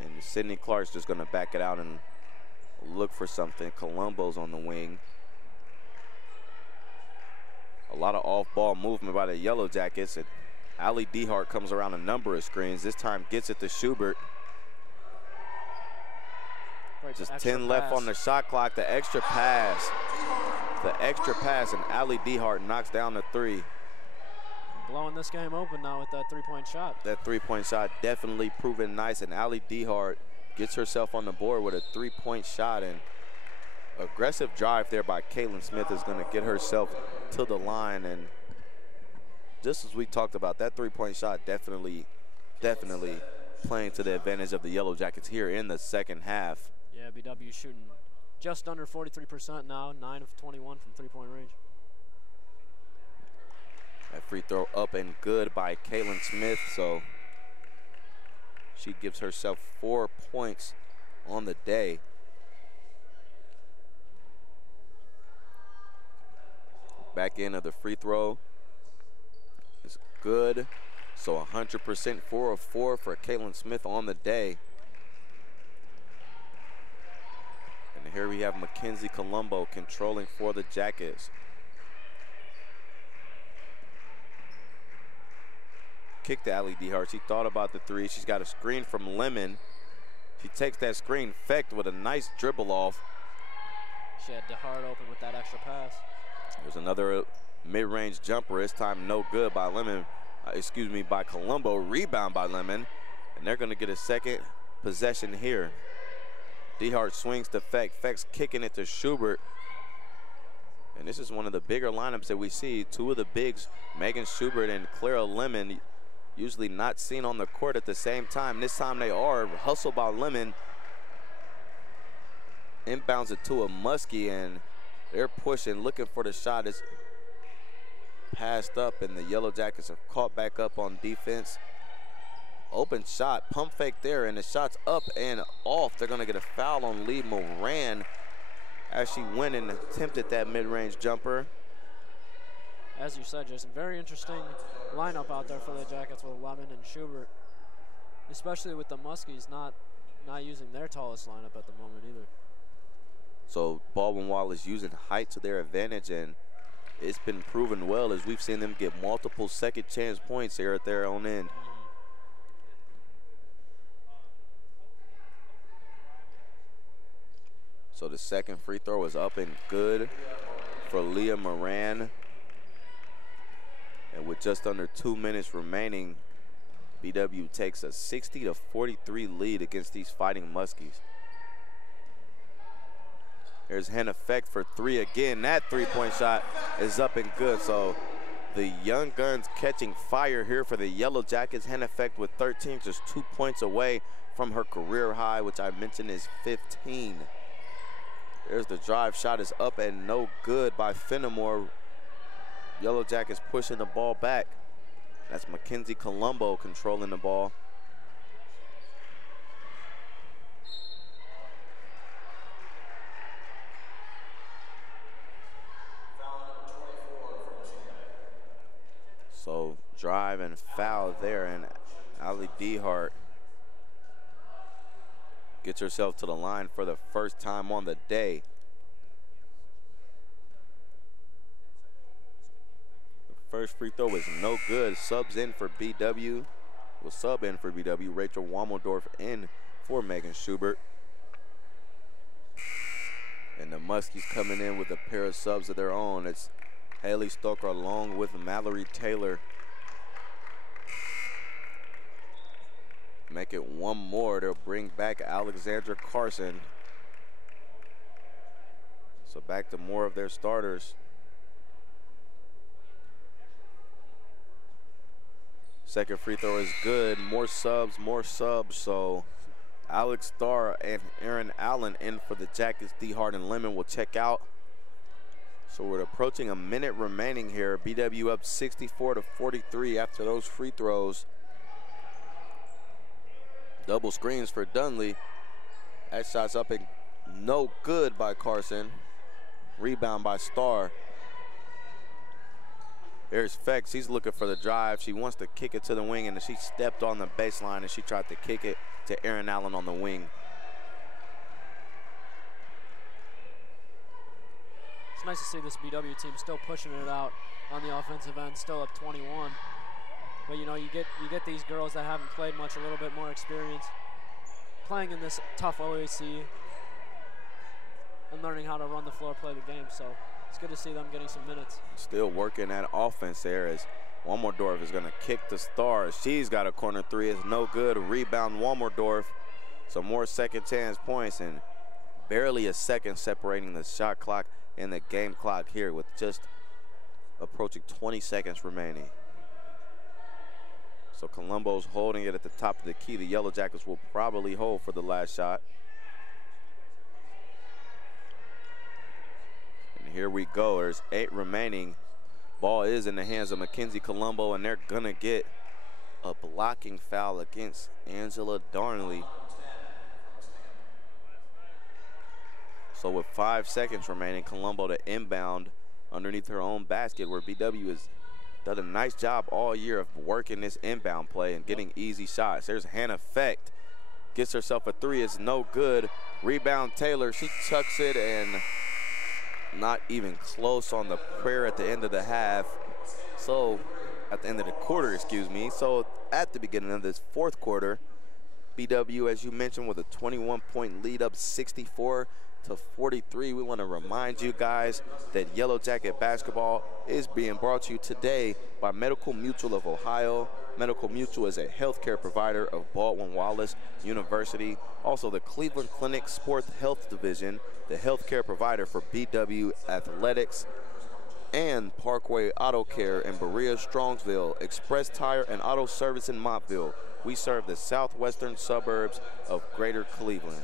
And Sydney Clark's just gonna back it out and look for something. Colombo's on the wing. A lot of off-ball movement by the Yellow Jackets, and Allie Dehart comes around a number of screens. This time gets it to Schubert. Just 10 left on the shot clock. The extra pass. And Allie Dehart knocks down the 3. Blowing this game open now with that 3-point shot. That 3-point shot definitely proven nice, and Allie Dehart gets herself on the board with a 3-point shot, and aggressive drive there by Caitlin Smith is going to get herself to the line. And just as we talked about, that 3-point shot definitely playing to the advantage of the Yellow Jackets here in the second half. Yeah, BW shooting just under 43% now, 9 of 21 from 3-point range. That free throw up and good by Caitlin Smith, so she gives herself 4 points on the day. Back end of the free throw is good, so 100%, 4 of 4 for Caitlin Smith on the day. And here we have Mackenzie Colombo controlling for the Jackets. Kick to Allie Dehart. She thought about the 3. She's got a screen from Lemon. She takes that screen, Fecht with a nice dribble off. She had Dehart open with that extra pass. There's another mid-range jumper, this time no good by by Colombo. Rebound by Lemon, and they're gonna get a second possession here. Dehart swings to Fecht. Fecht's kicking it to Schubert. And this is one of the bigger lineups that we see. 2 of the bigs, Megan Schubert and Clara Lemon, usually not seen on the court at the same time. This time they are. Hustle by Lemon. Inbounds it to a Muskie, and they're pushing, looking for the shot. It's passed up, and the Yellow Jackets are caught back up on defense. open shot, pump fake there, and the shot's up and off. They're gonna get a foul on Lee Moran as she went and attempted that mid-range jumper. As you said, Jason, very interesting lineup out there for the Jackets with Lemon and Schubert, especially with the Muskies not using their tallest lineup at the moment either. So Baldwin-Wallace using height to their advantage, and it's been proven well as we've seen them get multiple second chance points here at their own end. So the second free throw is up and good for Leah Moran. And with just under 2 minutes remaining, BW takes a 60-43 lead against these Fighting Muskies. There's Hannah Feck for three again. That three-point shot is up and good. So the Young Guns catching fire here for the Yellow Jackets. Hannah Feck with 13, just 2 points away from her career high, which I mentioned is 15. There's the drive shot is up and no good by Fenimore. Yellow Jackets pushing the ball back. That's Mackenzie Colombo controlling the ball. So drive and foul there, and Ali Dehart gets herself to the line for the first time on the day. The first free throw is no good. Subs in for BW. Will sub in for BW. Rachel Wommeldorf in for Megan Schubert. And the Muskies coming in with a pair of subs of their own. It's Haley Stoker along with Mallory Taylor. Make it one more. They'll bring back Alexandra Carson. So back to more of their starters. Second free throw is good. More subs. So Alex Starr and Aaron Allen in for the Jackets. Dehart and Lemon will check out. So we're approaching a minute remaining here. BW up 64-43 after those free throws. Double screens for Dunley. That shot's up and no good by Carson. Rebound by Starr. There's Feck. She's looking for the drive. She wants to kick it to the wing, and she stepped on the baseline and she tried to kick it to Aaron Allen on the wing. It's nice to see this BW team still pushing it out on the offensive end, still up 21. But you know, you get these girls that haven't played much, a little bit more experience, playing in this tough OAC and learning how to run the floor, play the game. So it's good to see them getting some minutes. Still working that offense there as Wommeldorf is gonna kick the Star. She's got a corner three, it's no good. Rebound Wommeldorf. So more second chance points and barely a second separating the shot clock and the game clock here with just approaching 20 seconds remaining. So Colombo's holding it at the top of the key. The Yellow Jackets will probably hold for the last shot. And here we go. There's 8 remaining. Ball is in the hands of Mackenzie Colombo, and they're gonna get a blocking foul against Angela Darnley. So with 5 seconds remaining, Colombo to inbound underneath her own basket, where BW has done a nice job all year of working this inbound play and getting easy shots. There's Hannah Feck. Gets herself a three. It's no good. Rebound Taylor. She chucks it and not even close on the prayer at the end of the half. So at the end of the quarter, excuse me. So at the beginning of this fourth quarter, BW, as you mentioned, with a 21-point lead, up 64-43. We want to remind you guys that Yellow Jacket basketball is being brought to you today by Medical Mutual of Ohio. Medical Mutual is a healthcare provider of Baldwin-Wallace University. Also the Cleveland Clinic Sports Health Division, the healthcare provider for BW Athletics. And Parkway Auto Care in Berea, Strongsville, Express Tire and Auto Service in Montville. We serve the southwestern suburbs of Greater Cleveland.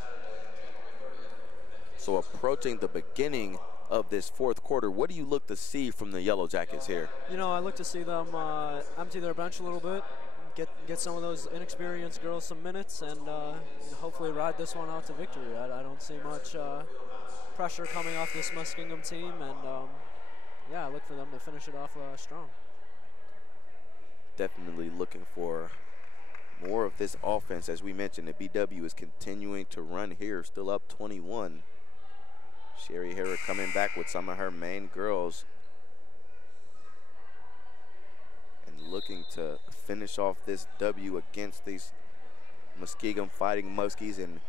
So approaching the beginning of this fourth quarter, what do you look to see from the Yellow Jackets here? You know, I look to see them empty their bench a little bit, get some of those inexperienced girls some minutes and hopefully ride this one out to victory. I don't see much pressure coming off this Muskingum team, and yeah, I look for them to finish it off strong. Definitely looking for more of this offense. As we mentioned, the BW is continuing to run here, still up 21. Sherry Herrick coming back with some of her main girls and looking to finish off this W against these Muskingum Fighting Muskies and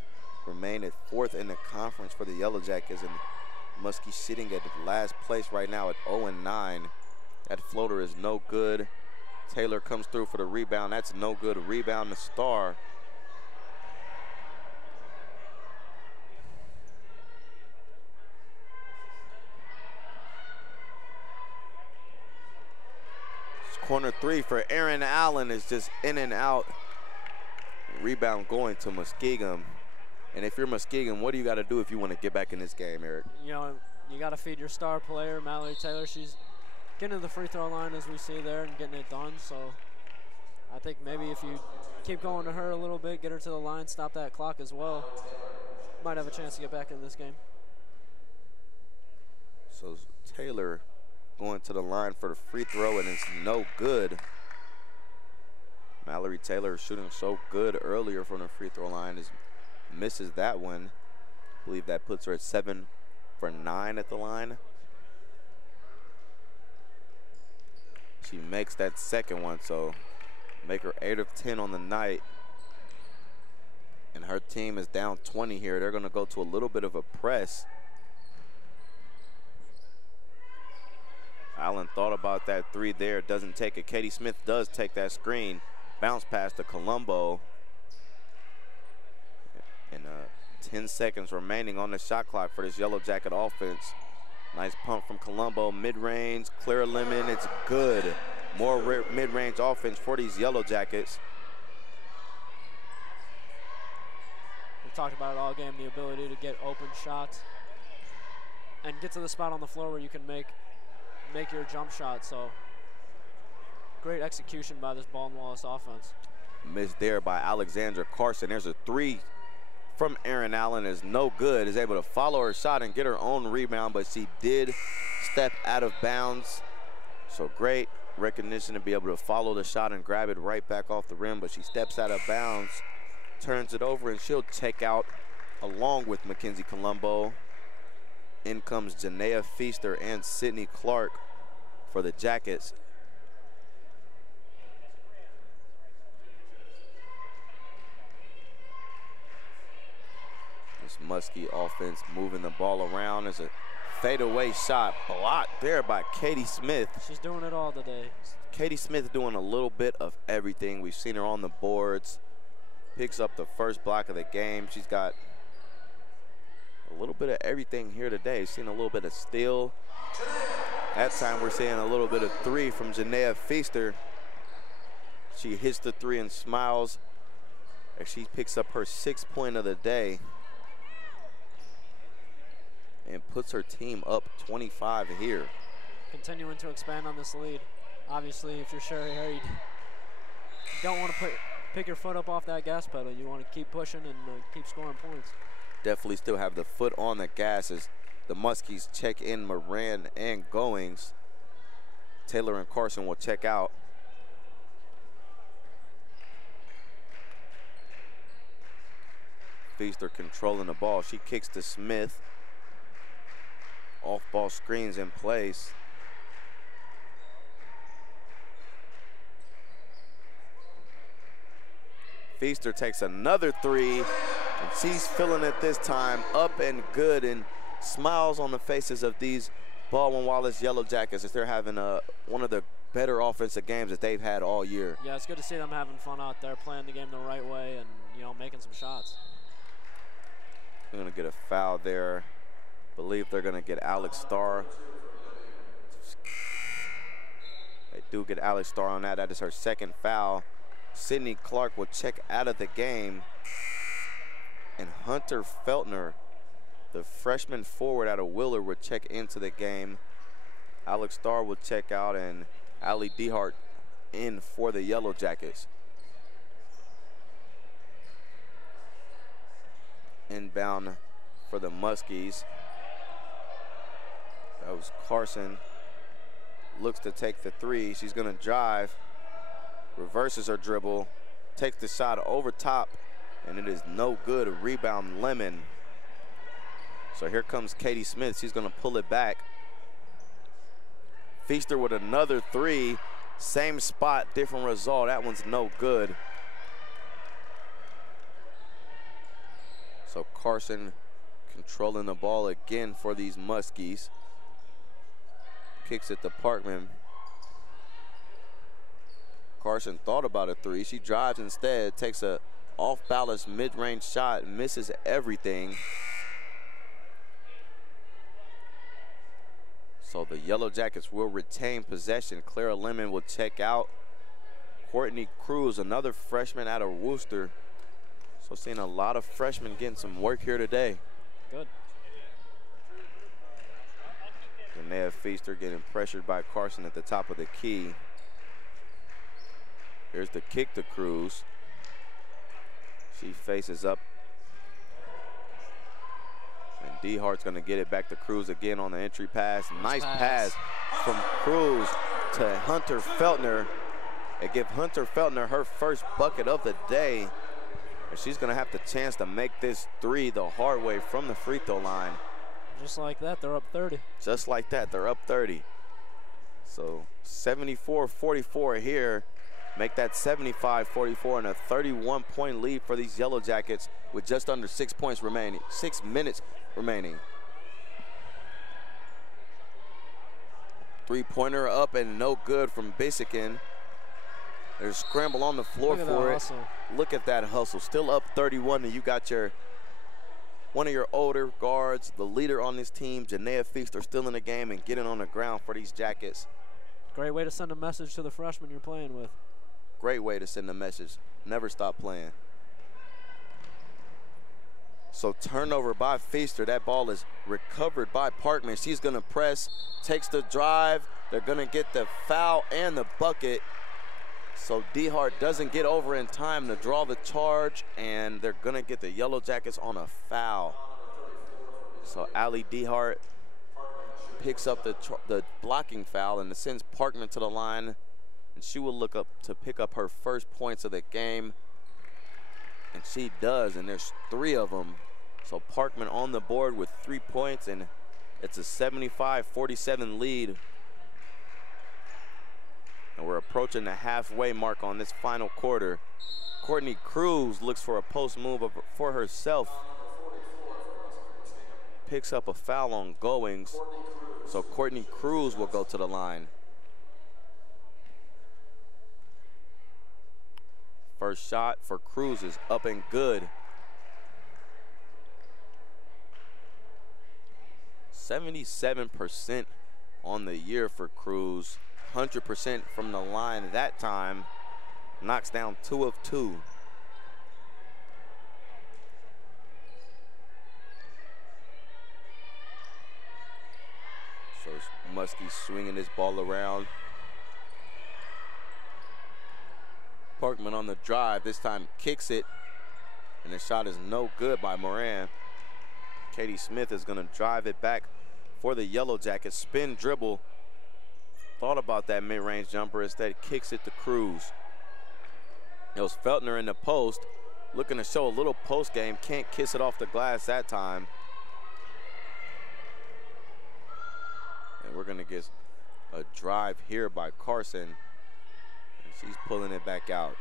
remain at 4th in the conference for the Yellow Jackets. And Muskie sitting at last place right now at 0-9. That floater is no good. Taylor comes through for the rebound. That's no good. Rebound to Star. Corner 3 for Aaron Allen is just in and out. Rebound going to Muskingum. And if you're Muskingum, what do you got to do if you want to get back in this game, Eric? You know, you got to feed your star player, Mallory Taylor. She's getting to the free throw line, as we see there, and getting it done. So I think maybe if you keep going to her a little bit, get her to the line, stop that clock as well, might have a chance to get back in this game. So Taylor going to the line for the free throw, and it's no good. Mallory Taylor shooting so good earlier from the free throw line, misses that one. I believe that puts her at 7 for 9 at the line. She makes that second one, so make her 8 of 10 on the night. And her team is down 20 here. They're going to go to a little bit of a press. Allen thought about that 3 there, doesn't take it. Katie Smith does take that screen. Bounce pass to Colombo. And 10 seconds remaining on the shot clock for this Yellow Jacket offense. Nice pump from Colombo, mid-range, clear lemon, it's good. More mid-range offense for these Yellow Jackets. We've talked about it all game, the ability to get open shots and get to the spot on the floor where you can make your jump shot. So great execution by this Baldwin Wallace offense. Missed there by Alexandra Carson. There's a 3 from Aaron Allen, is no good. Is able to follow her shot and get her own rebound, but she did step out of bounds. So great recognition to be able to follow the shot and grab it right back off the rim, but she steps out of bounds, turns it over, and she'll check out along with Mackenzie Colombo. In comes Janaea Feaster and Sydney Clark for the Jackets. This Muskie offense moving the ball around. There's a fadeaway shot blocked there by Katie Smith. She's doing it all today. Katie Smith doing a little bit of everything. We've seen her on the boards. Picks up the first block of the game. She's got a little bit of everything here today. Seen a little bit of steal. That time we're seeing a little bit of 3 from Janaea Feaster. She hits the 3 and smiles as she picks up her 6th point of the day and puts her team up 25 here. Continuing to expand on this lead. Obviously, if you're Sherry Harry, you don't want to pick your foot up off that gas pedal. You want to keep pushing and keep scoring points. Definitely still have the foot on the gas as the Muskies check in Moran and Goings. Taylor and Carson will check out. Feaster controlling the ball. She kicks to Smith. Off-ball screens in place. Feaster takes another 3, and she's feeling it this time, up and good, and smiles on the faces of these Baldwin Wallace Yellow Jackets as they're having one of the better offensive games that they've had all year. Yeah, it's good to see them having fun out there, playing the game the right way, and making some shots. They're gonna get a foul there. Believe they're gonna get Alex Starr. They do get Alex Starr on that. That is her 2nd foul. Sydney Clark will check out of the game. And Hunter Feltner, the freshman forward out of Willard, will check into the game. Alex Starr will check out, and Allie Dehart in for the Yellow Jackets. Inbound for the Muskies. That was Carson. Looks to take the three. She's gonna drive. Reverses her dribble. Takes the shot over top. And it is no good. Rebound Lemon. So here comes Katie Smith. She's gonna pull it back. Feaster with another three. Same spot, different result. That one's no good. So Carson controlling the ball again for these Muskies. Kicks it to Parkman. Carson thought about a three. She drives instead, takes a off-balance mid-range shot, misses everything. So the Yellow Jackets will retain possession. Clara Lemon will check out. Courtney Cruz, another freshman out of Worcester. So seeing a lot of freshmen getting some work here today. Good. Linnea Feaster getting pressured by Carson at the top of the key. Here's the kick to Cruz. She faces up. And D-Hart's gonna get it back to Cruz again on the entry pass. Nice pass from Cruz to Hunter Feltner. It gives Hunter Feltner her first bucket of the day. And she's gonna have the chance to make this three the hard way from the free throw line. Just like that, they're up 30. Just like that, they're up 30. So 74-44 here. Make that 75-44 and a 31-point lead for these Yellow Jackets with just under 6 minutes remaining. Three-pointer up and no good from Bisikin. There's a scramble on the floor for it. Hustle. Look at that hustle. Still up 31, and you got one of your older guards, the leader on this team, Janaea Feaster, still in the game and getting on the ground for these Jackets. Great way to send a message to the freshmen you're playing with. Great way to send a message. Never stop playing. So turnover by Feaster. That ball is recovered by Parkman. She's going to press, takes the drive. They're going to get the foul and the bucket. So D-Hart doesn't get over in time to draw the charge, and they're going to get the Yellow Jackets on a foul. So Allie D-Hart picks up the blocking foul and sends Parkman to the line. And she will look up to pick up her first points of the game. And she does, and there's 3 of them. So Parkman on the board with 3 points, and it's a 75-47 lead. And we're approaching the halfway mark on this final quarter. Courtney Cruz looks for a post move for herself. Picks up a foul on Goings. So Courtney Cruz will go to the line. First shot for Cruz is up and good. 77% on the year for Cruz. 100% from the line that time. Knocks down 2 of 2. So Muskie swinging this ball around. Parkman on the drive, this time kicks it, and the shot is no good by Moran. Katie Smith is gonna drive it back for the Yellow Jackets. Spin dribble, thought about that mid-range jumper, instead kicks it to Cruz. It was Feltner in the post, looking to show a little post game, can't kiss it off the glass that time. And we're gonna get a drive here by Carson. She's pulling it back out.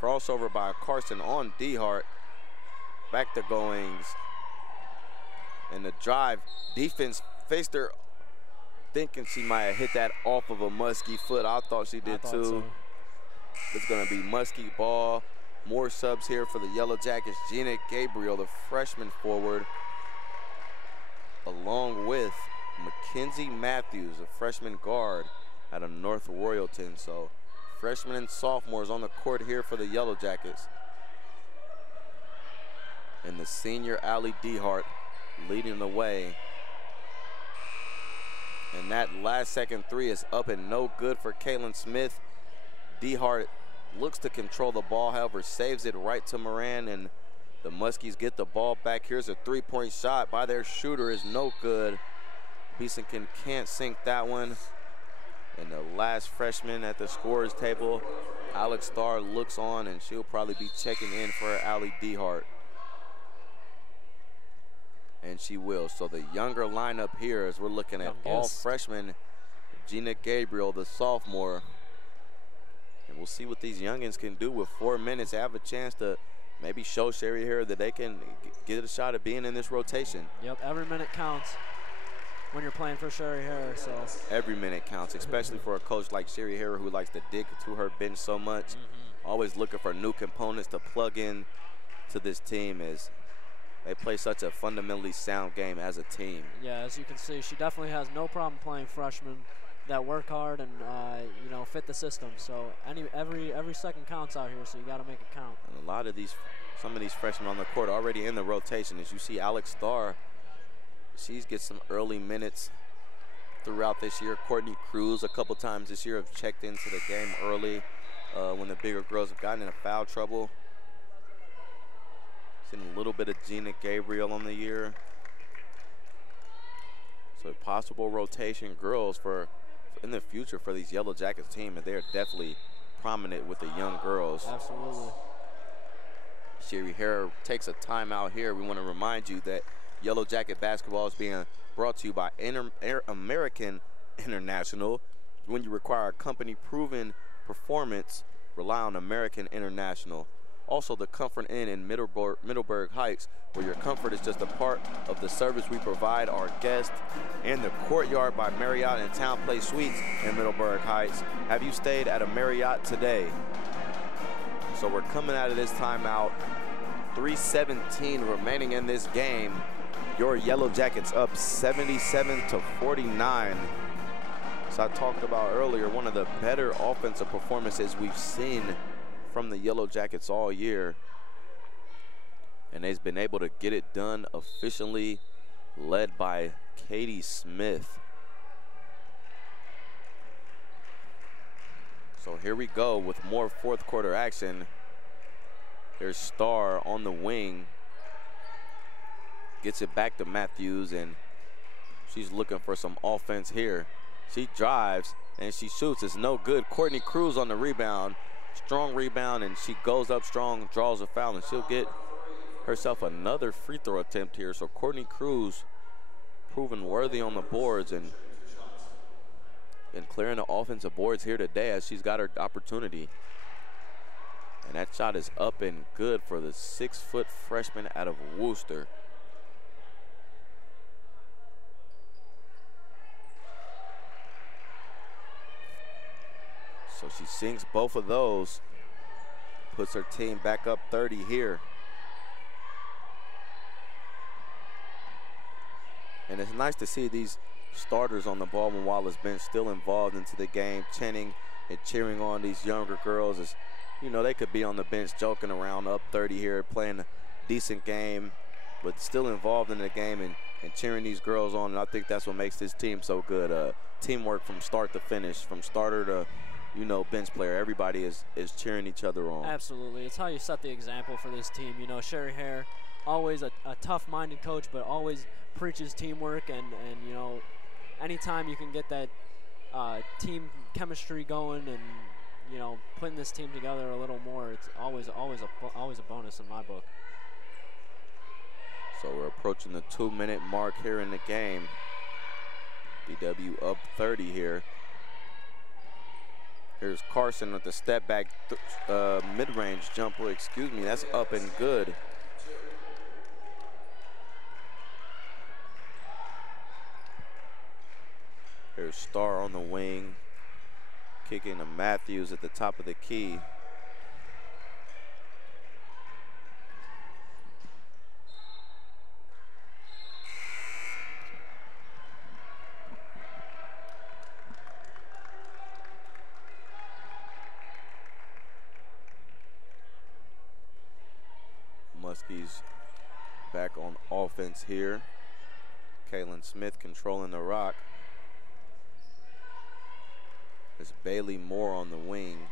Crossover by Carson on D-Hart. Back to Goings. And the drive. Defense faced her thinking she might have hit that off of a Muskie foot. I thought she did too. So. It's going to be Muskie ball. More subs here for the Yellow Jackets. Gina Gabriel, the freshman forward, along with Mackenzie Matthews, a freshman guard out of North Royalton. So freshmen and sophomores on the court here for the Yellow Jackets. And the senior Allie D-Hart leading the way. And that last second three is up and no good for Kaylin Smith. D-Hart looks to control the ball, however, saves it right to Moran, and the Muskies get the ball back. Here's a three-point shot by their shooter, is no good. Beesenkin can't sink that one. And the last freshman at the scorer's table, Alex Starr, looks on, and she'll probably be checking in for Allie Dehart. And she will. So the younger lineup here, as we're looking at all freshmen, Gina Gabriel, the sophomore. And we'll see what these youngins can do with 4 minutes. They have a chance to maybe show Sherry here that they can get a shot at being in this rotation. Yep, every minute counts when you're playing for Sherry Hare. So every minute counts, especially for a coach like Sherry Hare, who likes to dig to her bench so much. Always looking for new components to plug in to this team, as they play such a fundamentally sound game as a team. Yeah, as you can see, she definitely has no problem playing freshmen that work hard and you know, fit the system. So every second counts out here, so you got to make it count. And a lot of these, some of these freshmen on the court already in the rotation. As you see, Alex Starr, she's get some early minutes throughout this year. Courtney Cruz a couple times this year have checked into the game early when the bigger girls have gotten into foul trouble. Seen a little bit of Gina Gabriel on the year. So possible rotation girls for in the future for these Yellow Jackets team, and they're definitely prominent with the young girls. Absolutely. Sherry Hare takes a timeout here. We want to remind you that Yellow Jacket basketball is being brought to you by American International. When you require a company-proven performance, rely on American International. Also, the Comfort Inn in Middleburg Heights, where your comfort is just a part of the service we provide our guests. And the Courtyard by Marriott and Town Place Suites in Middleburg Heights. Have you stayed at a Marriott today? So we're coming out of this timeout. 3:17 remaining in this game. Your Yellow Jackets up 77-49. So I talked about earlier, one of the better offensive performances we've seen from the Yellow Jackets all year. And they've been able to get it done efficiently, led by Katie Smith. So here we go with more fourth quarter action. There's Starr on the wing. Gets it back to Matthews, and she's looking for some offense here. She drives, and she shoots. It's no good. Courtney Cruz on the rebound. Strong rebound, and she goes up strong, draws a foul, and she'll get herself another free throw attempt here. So Courtney Cruz proven worthy on the boards and clearing the offensive boards here today as she's got her opportunity. And that shot is up and good for the 6-foot freshman out of Worcester. So she sinks both of those, puts her team back up 30 here. And it's nice to see these starters on the Baldwin-Wallace bench still involved into the game, chanting and cheering on these younger girls. As you know, they could be on the bench joking around up 30 here, playing a decent game, but still involved in the game and cheering these girls on. And I think that's what makes this team so good. Teamwork from start to finish, from starter to, you know, bench player. Everybody is cheering each other on. Absolutely. It's how you set the example for this team. You know, Sherry Hare, always a tough-minded coach, but always preaches teamwork. And you know, anytime you can get that team chemistry going and, you know, putting this team together a little more, it's always a bonus in my book. So we're approaching the 2-minute mark here in the game. BW up 30 here. Here's Carson with the step back mid-range jumper, excuse me, that's up and good. Here's Starr on the wing, kicking to Matthews at the top of the key. Muskies back on offense here. Kaylin Smith controlling the rock. There's Bailey Moore on the wing.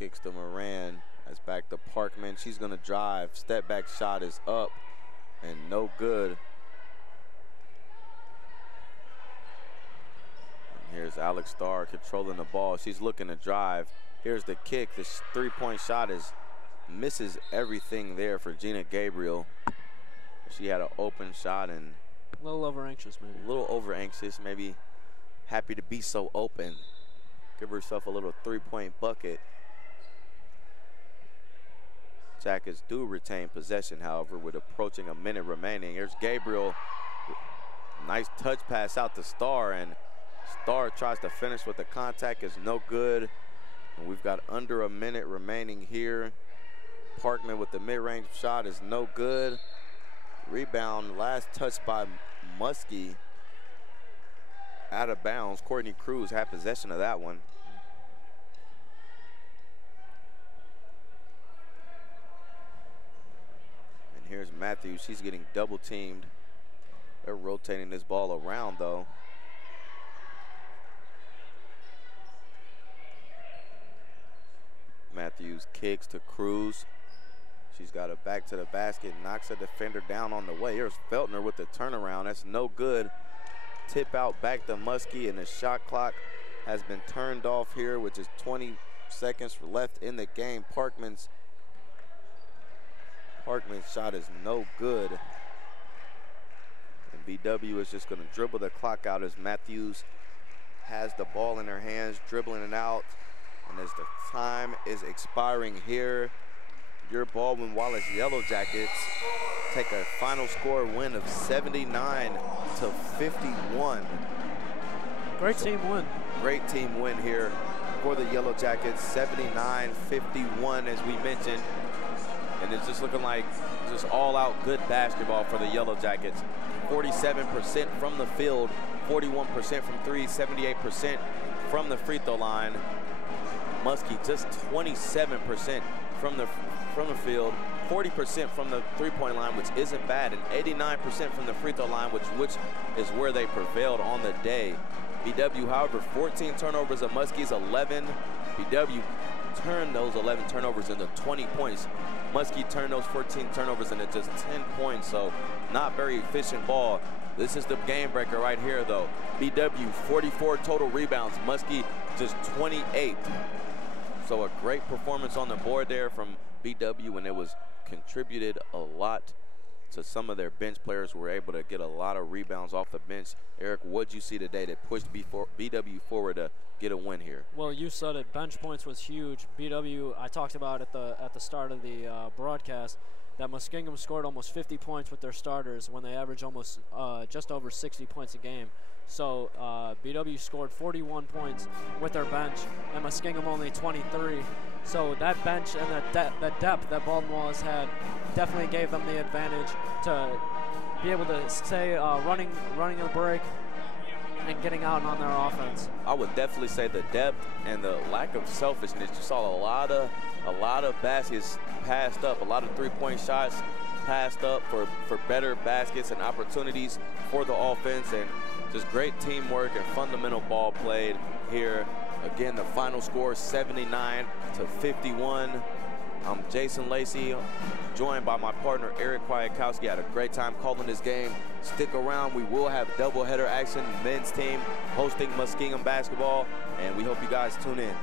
Kicks to Moran. That's back to Parkman. She's going to drive. Step back shot is up and no good. And here's Alex Starr controlling the ball. She's looking to drive. Here's the kick. This three-point shot misses everything there for Gina Gabriel. She had an open shot and a little over anxious, maybe. A little over anxious, maybe happy to be so open. Give herself a little three-point bucket. Jackets do retain possession, however, with approaching a minute remaining. Here's Gabriel. Nice touch pass out to Starr, and Starr tries to finish with the contact. Is no good. And we've got under a minute remaining here. Parkman with the mid-range shot is no good. Rebound, last touch by Muskie. Out of bounds. Courtney Cruz had possession of that one. And here's Matthews. She's getting double teamed. They're rotating this ball around though. Matthews kicks to Cruz. She's got it back to the basket, knocks a defender down on the way. Here's Feltner with the turnaround. That's no good. Tip out back to Muskie, and the shot clock has been turned off here with just 20 seconds left in the game. Parkman's shot is no good. And BW is just going to dribble the clock out as Matthews has the ball in her hands, dribbling it out. And as the time is expiring here, your Baldwin Wallace Yellow Jackets take a final score win of 79-51. Great team win. Great team win here for the Yellow Jackets, 79-51 as we mentioned. And it's just looking like just all-out good basketball for the Yellow Jackets. 47% from the field, 41% from three, 78% from the free throw line. Muskie just 27% from the field, 40% from the three-point line, which isn't bad, and 89% from the free throw line, which is where they prevailed on the day. BW, however, 14 turnovers of Muskie's 11. BW turned those 11 turnovers into 20 points. Muskie turned those 14 turnovers into just 10 points, so not very efficient ball. This is the game breaker right here, though. BW, 44 total rebounds. Muskie, just 28. So a great performance on the board there from BW, and it was contributed a lot to some of their bench players who were able to get a lot of rebounds off the bench. Eric, what'd you see today that pushed BW forward to get a win here? Well, you said it. Bench points was huge. BW, I talked about at the start of the broadcast that Muskingum scored almost 50 points with their starters when they average almost just over 60 points a game. So BW scored 41 points with their bench, and Muskingum only 23. So that bench and that depth that Baldwin Wallace had definitely gave them the advantage to be able to stay running a break and getting out on their offense. I would definitely say the depth and the lack of selfishness. You saw a lot of baskets passed up, a lot of three-point shots passed up for better baskets and opportunities for the offense, and just great teamwork and fundamental ball played here. Again, the final score 79-51. I'm Jason Lacey, joined by my partner Eric Kwiatkowski. Had a great time calling this game. Stick around. We will have doubleheader action. Men's team hosting Muskingum basketball, and we hope you guys tune in.